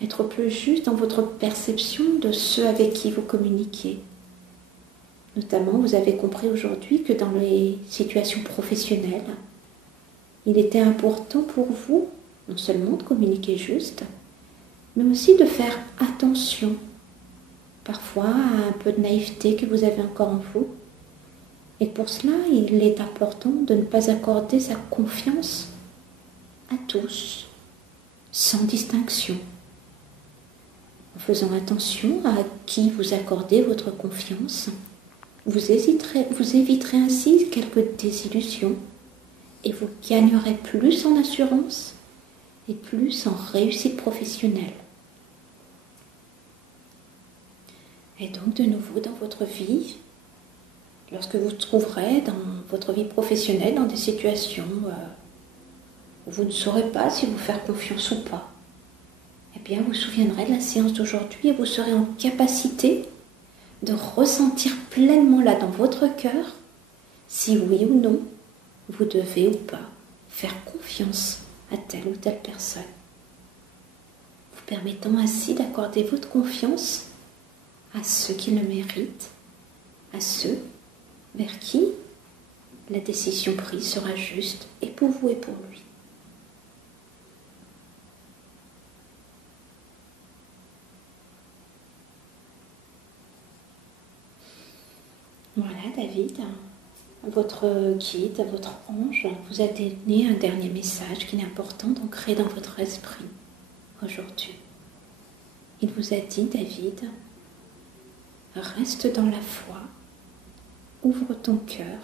être plus juste dans votre perception de ceux avec qui vous communiquez. Notamment, vous avez compris aujourd'hui que dans les situations professionnelles, il était important pour vous, non seulement de communiquer juste, mais aussi de faire attention, parfois à un peu de naïveté que vous avez encore en vous. Et pour cela, il est important de ne pas accorder sa confiance à tous, sans distinction, en faisant attention à qui vous accordez votre confiance. Vous éviterez ainsi quelques désillusions et vous gagnerez plus en assurance et plus en réussite professionnelle. Et donc de nouveau dans votre vie, lorsque vous trouverez dans votre vie professionnelle dans des situations où vous ne saurez pas si vous faire confiance ou pas, eh bien vous vous souviendrez de la séance d'aujourd'hui et vous serez en capacité de ressentir pleinement là dans votre cœur si oui ou non vous devez ou pas faire confiance à telle ou telle personne, vous permettant ainsi d'accorder votre confiance à ceux qui le méritent, à ceux vers qui la décision prise sera juste et pour vous et pour lui. Voilà, David, votre guide, votre ange vous a donné un dernier message qu'il est important d'ancrer dans votre esprit aujourd'hui. il vous a dit, David, reste dans la foi, ouvre ton cœur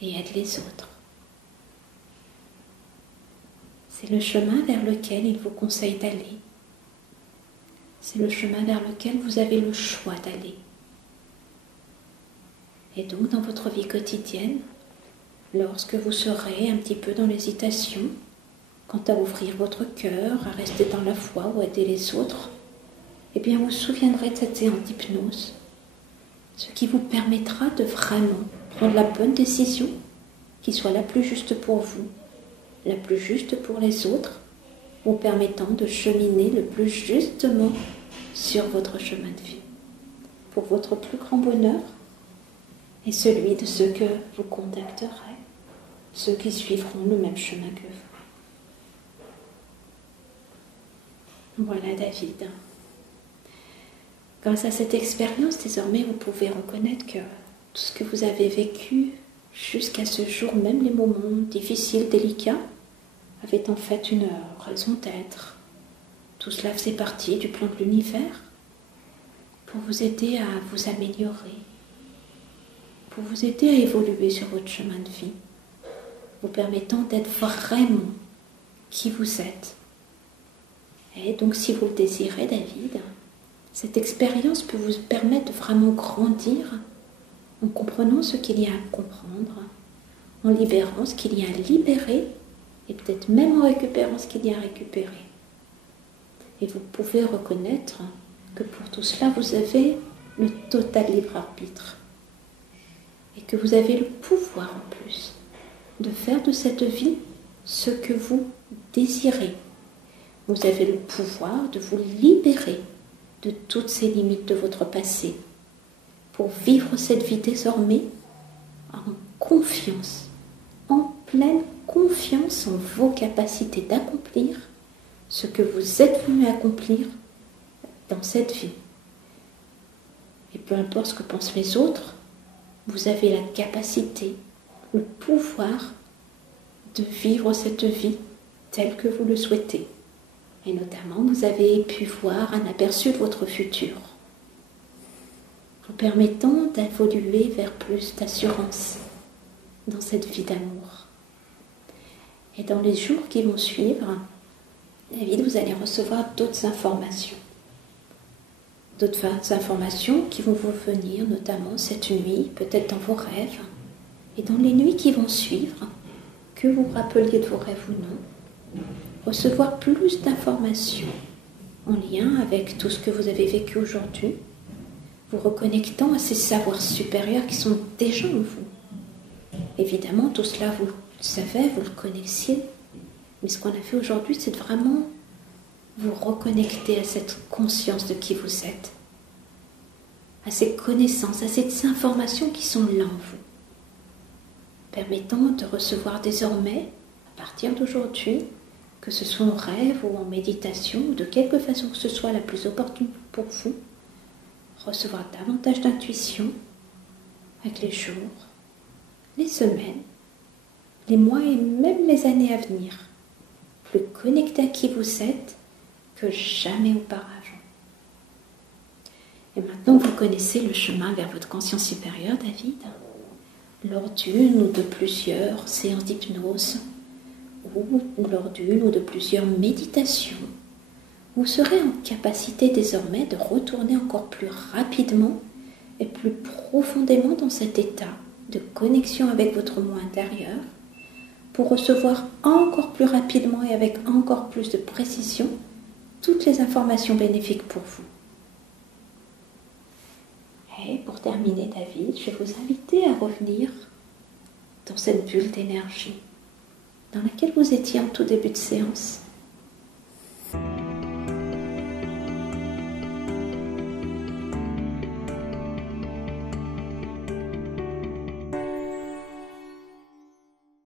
et aide les autres. C'est le chemin vers lequel il vous conseille d'aller. C'est le chemin vers lequel vous avez le choix d'aller. Et donc, dans votre vie quotidienne, lorsque vous serez un petit peu dans l'hésitation, quant à ouvrir votre cœur, à rester dans la foi ou aider les autres, eh bien, vous vous souviendrez de cette séance d'hypnose, ce qui vous permettra de vraiment prendre la bonne décision qui soit la plus juste pour vous, la plus juste pour les autres, vous permettant de cheminer le plus justement sur votre chemin de vie, pour votre plus grand bonheur et celui de ceux que vous contacterez, ceux qui suivront le même chemin que vous. Voilà, David. Grâce à cette expérience, désormais, vous pouvez reconnaître que tout ce que vous avez vécu jusqu'à ce jour, même les moments difficiles, délicats, avaient en fait une raison d'être. Tout cela faisait partie du plan de l'univers pour vous aider à vous améliorer, pour vous aider à évoluer sur votre chemin de vie, vous permettant d'être vraiment qui vous êtes. Et donc, si vous le désirez, David, cette expérience peut vous permettre de vraiment grandir en comprenant ce qu'il y a à comprendre, en libérant ce qu'il y a à libérer, et peut-être même en récupérant ce qu'il y a à récupérer. Et vous pouvez reconnaître que pour tout cela, vous avez le total libre arbitre. Et que vous avez le pouvoir en plus de faire de cette vie ce que vous désirez. Vous avez le pouvoir de vous libérer de toutes ces limites de votre passé pour vivre cette vie désormais en confiance, en pleine confiance en vos capacités d'accomplir ce que vous êtes venu accomplir dans cette vie. Et peu importe ce que pensent les autres, vous avez la capacité, le pouvoir de vivre cette vie telle que vous le souhaitez. Et notamment, vous avez pu voir un aperçu de votre futur, vous permettant d'évoluer vers plus d'assurance dans cette vie d'amour. Et dans les jours qui vont suivre, David, vous allez recevoir d'autres informations. D'autres informations qui vont vous venir, notamment cette nuit, peut-être dans vos rêves, et dans les nuits qui vont suivre, que vous rappeliez de vos rêves ou non, recevoir plus d'informations en lien avec tout ce que vous avez vécu aujourd'hui, vous reconnectant à ces savoirs supérieurs qui sont déjà en vous. Évidemment, tout cela, vous le savez, vous le connaissiez, mais ce qu'on a fait aujourd'hui, c'est de vraiment vous reconnecter à cette conscience de qui vous êtes, à ces connaissances, à ces informations qui sont là en vous, permettant de recevoir désormais, à partir d'aujourd'hui, que ce soit en rêve ou en méditation, ou de quelque façon que ce soit la plus opportune pour vous, recevoir davantage d'intuition avec les jours, les semaines, les mois et même les années à venir, plus connecté à qui vous êtes que jamais auparavant. Et maintenant que vous connaissez le chemin vers votre conscience supérieure, David, lors d'une ou de plusieurs séances d'hypnose, ou lors d'une ou de plusieurs méditations, vous serez en capacité désormais de retourner encore plus rapidement et plus profondément dans cet état de connexion avec votre moi intérieur pour recevoir encore plus rapidement et avec encore plus de précision toutes les informations bénéfiques pour vous. Et pour terminer, David, je vais vous inviter à revenir dans cette bulle d'énergie dans laquelle vous étiez en tout début de séance.